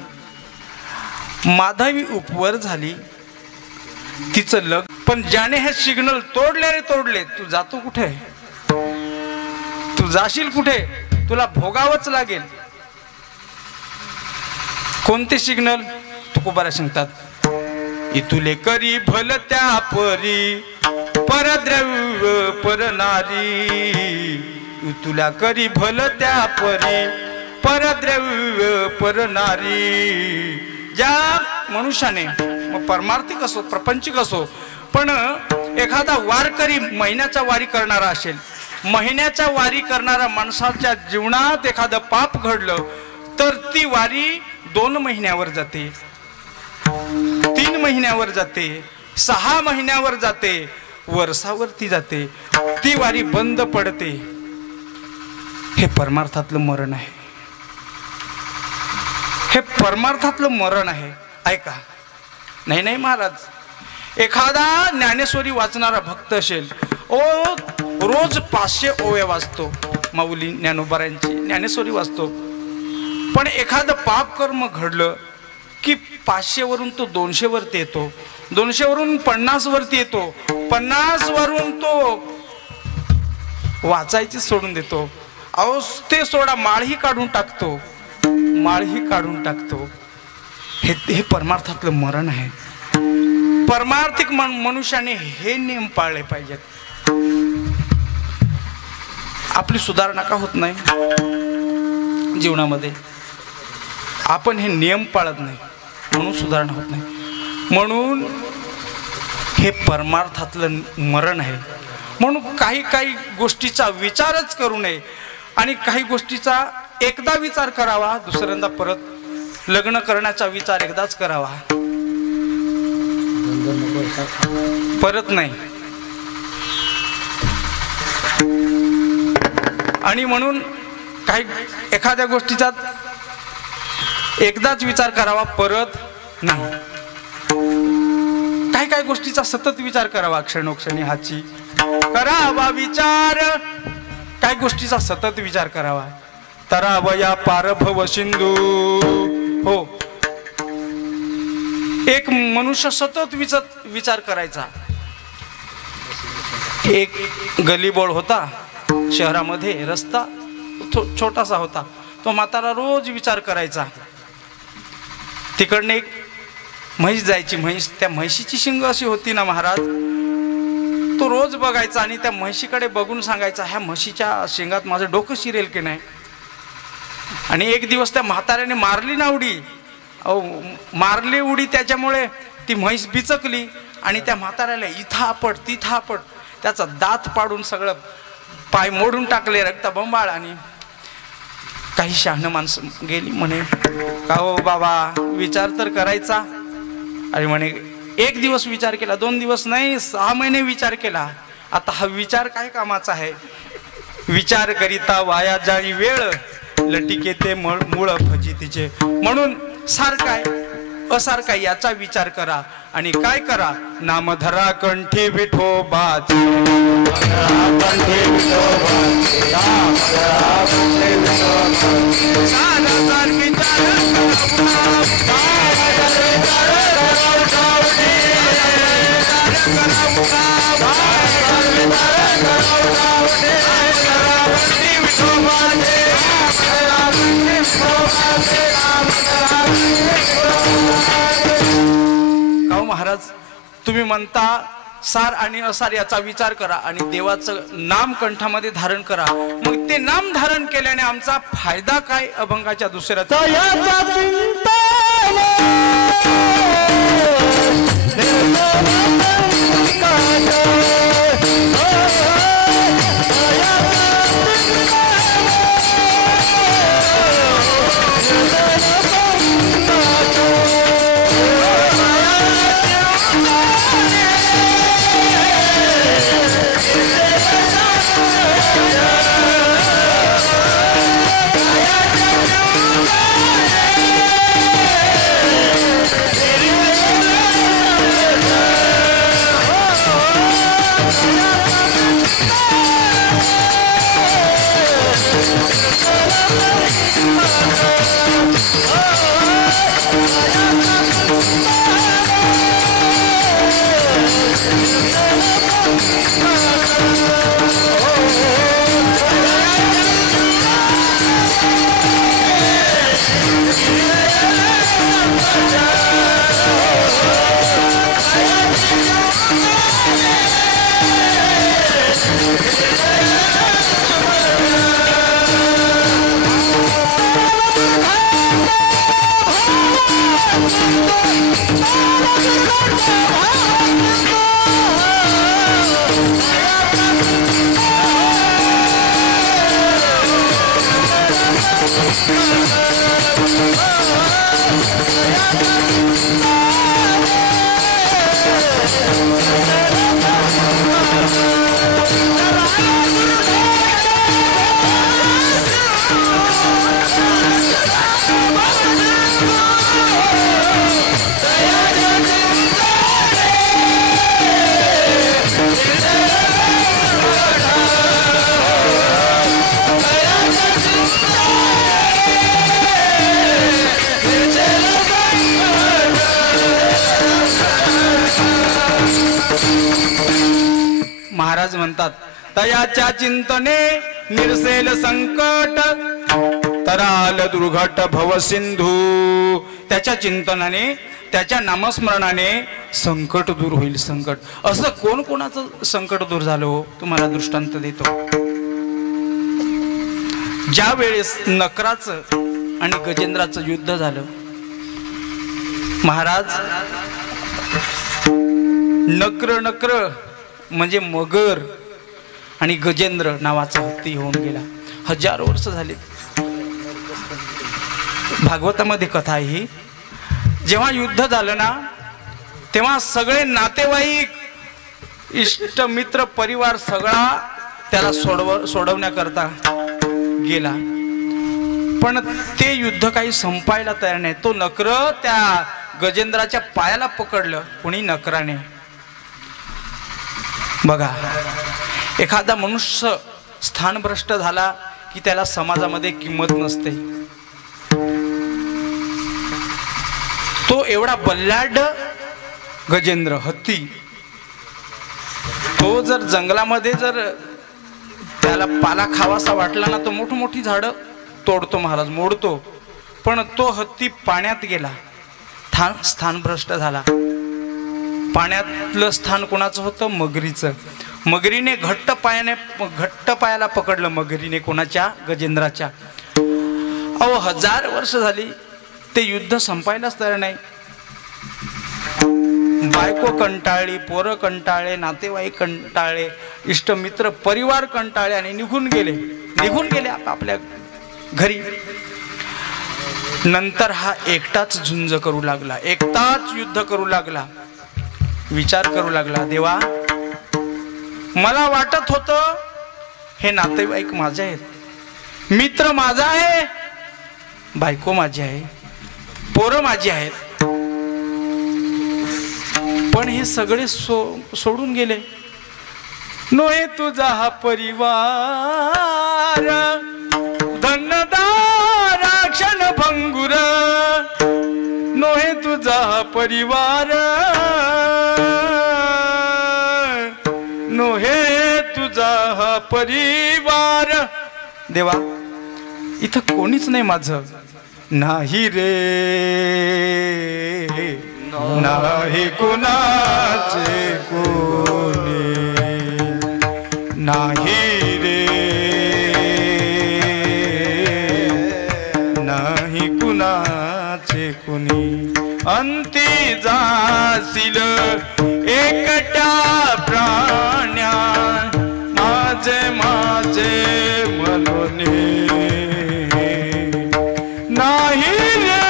माधवी उपवर झाली, तिचं लग्न. पण ज्याने हे सिग्नल तोडले, तू जातो कुठे? तू जाशील कुठे? तुला भोगावंच लागेल. कोणते सिग्नल? तुकोबारा सांगतात, इतुले करी भल त्या परी, परद्रव्य परनारी. तुला करी भल त्या परी, परद्रव्य परनारी. ज्या मनुष्याने, मग परमार्थिक असो प्रपंचिक असो, पण एखादा वारकरी महिन्याचा वारी करणारा असेल, महिन्याचा वारी करणारा माणसाच्या जीवनात एखादं पाप घडलं तर ती वारी 2 महिन्यावर जाते, 3 महिन्यावर जाते, 6 महिन्यावर जाते, वर्षावरती जाते, ती वारी बंद पडते. हे परमार्थातलं मरण आहे. हे परमार्थातलं मरण आहे. ऐका. नाही महाराज, एखादा ज्ञानेश्वरी वाचणारा भक्त असेल, रोज 500 ओव्या वाचतो, माऊली ज्ञानोबारांची ज्ञानेश्वरी वाचतो, पण एखादं पाप कर्म घडलं की 500 वरून तो 200 वरती येतो, 200 वरून 50 वरती येतो, 50 वरून तो वाचायची सोडून देतो. अहो ते सोडा, माळही काढून टाकतो, माळही काढून टाकतो. हे परमार्थातलं मरण आहे. परमार्थिक मनुष्याने हे नियम पाळले पाहिजेत. आपली सुधारणा का होत नाही जीवनामध्ये? आपण हे नियम पाळत नाही म्हणून सुधारणा होत नाही. म्हणून हे परमार्थातलं मरण आहे. म्हणून काही गोष्टीचा विचारच करू नये, आणि काही गोष्टीचा एकदा विचार करावा, दुसऱ्यांदा परत लग्न करण्याचा विचार एकदाच करावा, परत नाही. आणि म्हणून काही एखाद्या गोष्टीचा एकदाच विचार करावा, परत नाही. काही गोष्टीचा सतत विचार करावा, क्षणोक्षणी हाची करावा विचार. काय गोष्टीचा सतत विचार करावा. तरावया पारभव सिंधू. हो, एक मनुष्य सतत विचार करायचा. एक गलीबोळ होता शहरामध्ये, रस्ता छोटासा होता. तो म्हातारा रोज विचार करायचा. तिकडनं एक म्हैस जायची. म्हैस, त्या म्हैशीची शिंग अशी होती ना महाराज, तो रोज बघायचा आणि त्या म्हशीकडे बघून सांगायचा, ह्या म्हशीच्या शिंगात माझं डोकं शिरेल की नाही. आणि एक दिवस त्या म्हाताऱ्याने मारली ना उडी. मारली उडी, त्याच्यामुळे ती म्हैस बिचकली आणि त्या म्हाताऱ्याला इथं आपट तिथं आपट, त्याचा दात पाडून सगळं पाय मोडून टाकले, रक्तबंबाळ. आणि काही शहाणं माणसं गेली म्हणे, का हो बाबा विचार तर करायचा. अरे म्हणे, एक दिवस विचार केला, 2 दिवस नाही, 6 महिने विचार केला. आता हा विचार काय कामाचा आहे. विचार करिता वाया जाई वेळ, लटिके ते मूळ फजितीचे. म्हणून सारखाय असारखा याचा विचार करा आणि काय करा. नामधरा कंठी विठोबाचे, कंठी विठोबाचे, महाराज तुम्ही म्हणता सार आणि असार याचा विचार करा आणि देवाचं नाम कंठामध्ये धारण करा. मग ते नाम धारण केल्याने आमचा फायदा काय. अभंगाच्या दुसऱ्याचा महाराज म्हणतात, तयाच्या चिंतने निरसेल संकट, तराल दुर्घट भव सिंधू. त्याच्या चिंतनाने, त्याच्या नामस्मरणाने संकट दूर होईल. संकट असं कोण कोणाचं संकट दूर झालं हो. तुम्हाला दृष्टांत देतो. ज्या वेळेस नकराचं आणि गजेंद्राचं युद्ध झालं, महाराज नक्र म्हणजे मगर आणि गजेंद्र नावाचा हत्ती होऊन गेला. 1000 वर्ष झाले. भागवतामध्ये कथा आहे ही. जेव्हा युद्ध झालं ना, तेव्हा सगळे नातेवाईक, इष्ट मित्र परिवार सगळा त्याला सोडवण्याकरता गेला. पण ते युद्ध काही संपायला तयार नाही. तो नक्र त्या गजेंद्राच्या पायाला पकडलं कोणी, नकराने. बघा, एखादा मनुष्य स्थानभ्रष्ट झाला की त्याला समाजामध्ये किंमत नसते. तो एवढा बल्लाढ गजेंद्र हत्ती, तो जर जंगलामध्ये जर त्याला पाला खावासा वाटला ना, तो मोठी झाडं तोडतो महाराज, मोडतो. पण तो हत्ती पाण्यात गेला, स्थानभ्रष्ट झाला. पाण्यातलं स्थान कोणाचं होतं? मगरीचं. मगरीने घट्ट पायाला पकडलं. मगरीने कोणाच्या? गजेंद्राच्या. अहो 1000 वर्ष झाली, ते युद्ध संपायलाच तयार नाही. बायको कंटाळली, पोरं कंटाळले, नातेवाईक कंटाळले, इष्टमित्र परिवार कंटाळले आणि निघून गेले आपल्या घरी. नंतर हा एकटाच झुंज करू लागला, एकटाच युद्ध करू लागला. विचार करू लागला, देवा मला वाटत होतं हे नातेवाईक माझे आहेत, मित्र माझा आहे, बायको माझी आहे, पोरं माझी आहेत, पण हे सगळे सोडून गेले. नोहे तुझा हा परिवार, धनदार क्षण भंगुर, नोहे तुझा हा परिवार, नोहे तुझा हा परिवार. देवा इथं कोणीच नाही माझं. नाही रे नाही कुणाचे कोणी, नाही रे नाही कुणाचे कोणी. अंती जाशील एकट्या प्राण्या, माझे माझे मनोनी, नाही रे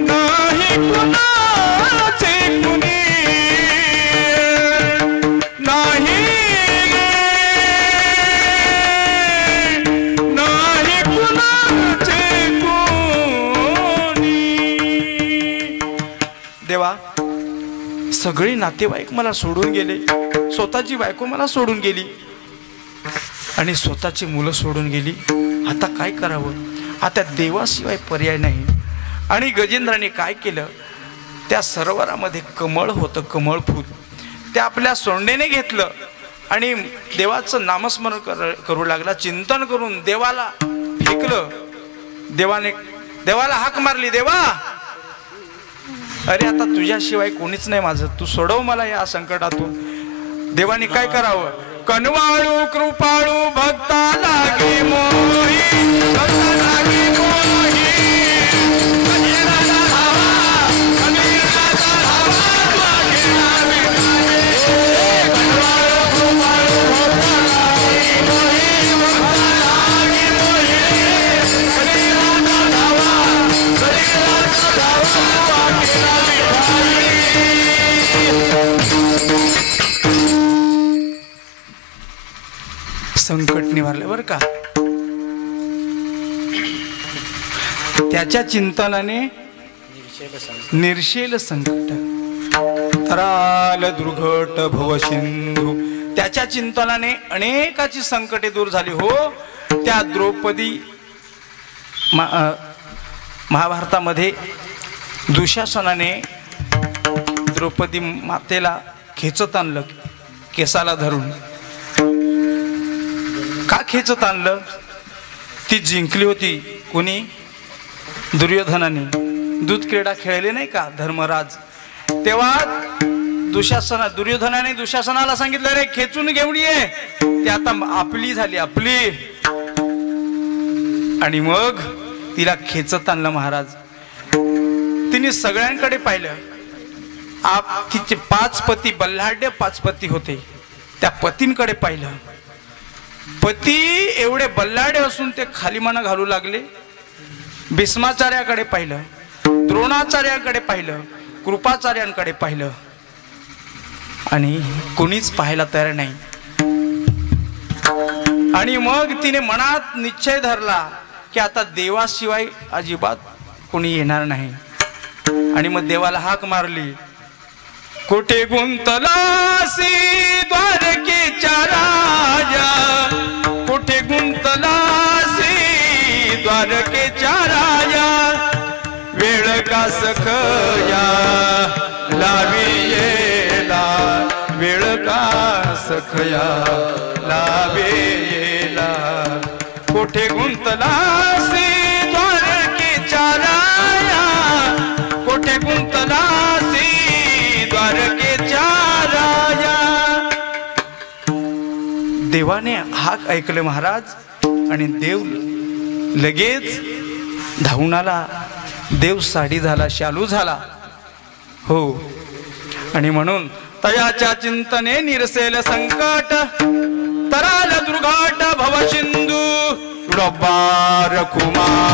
नाही कुणाचे कुणी, नाही नाही कुणाचे कोणी. देवा सगळी नातेवाईक मला सोडून गेले, स्वतःची बायको मला सोडून गेली आणि स्वतःची मुलं सोडून गेली. आता काय करावं? आता देवाशिवाय पर्याय नाही. आणि गजेंद्राने काय केलं? त्या सरोवरामध्ये कमळ होतं, कमळ फूल, ते आपल्या सोंडेने घेतलं आणि देवाचं नामस्मरण करू लागला. चिंतन करून देवाला फेकलं. देवाला हाक मारली, देवा अरे आता तुझ्याशिवाय कोणीच नाही माझं, तू सोडव मला या संकटातून. देवाने काय करावं? कनवाळू कृपाळू भक्ता लागे मोही, भक्ता लागे मोही, संकट निवारले बर का. त्याच्या चिंतनाने निर्शेल संकट, तराल दुर्घट भव सिंधू. त्याच्या चिंतनाने अनेकाची संकटे दूर झाली. हो, त्या द्रौपदी महाभारतामध्ये दुशासनाने द्रौपदी मातेला खेचत आणलं, केसाला धरून. का खेचत आणलं? ती जिंकली होती. कोणी? दुर्योधनाने. दूध क्रीडा खेळले नाही का धर्मराज, तेव्हा दुर्योधनाने दुशासनाला सांगितलं, रे खेचून घेऊन ये, ती आता आपली झाली, आपली. आणि मग तिला खेचत आणलं महाराज. तिने सगळ्यांकडे पाहिलं. तिचे 5 पती, बल्लाढ्य 5 पती होते, त्या पतींकडे पाहिलं. पती एवढे बल्लाढ्य असून ते खालीमाना घालू लागले. भीष्माचार्याकडे पाहिलं, द्रोणाचार्याकडे पाहिलं, कृपाचार्यांकडे पाहिलं आणि कोणीच पाहायला तयार नाही. आणि मग तिने मनात निश्चय धरला की आता देवाशिवाय अजिबात कोणी येणार नाही. आणि मग देवाला हाक मारली, कोठे गुंतलासी द्वारके खया लावेला कोठे गुंतलासी द्वारकेच्या राया कोठे गुंतलासी द्वारकेच्या राया देवाने हाक ऐकले महाराज आणि देव लगेच धावून आला देव साडी झाला शालू झाला हो आणि म्हणून तयाच्या चिंतने निरसेल संकट तराल दुर्घाट भव सिंधू कुमार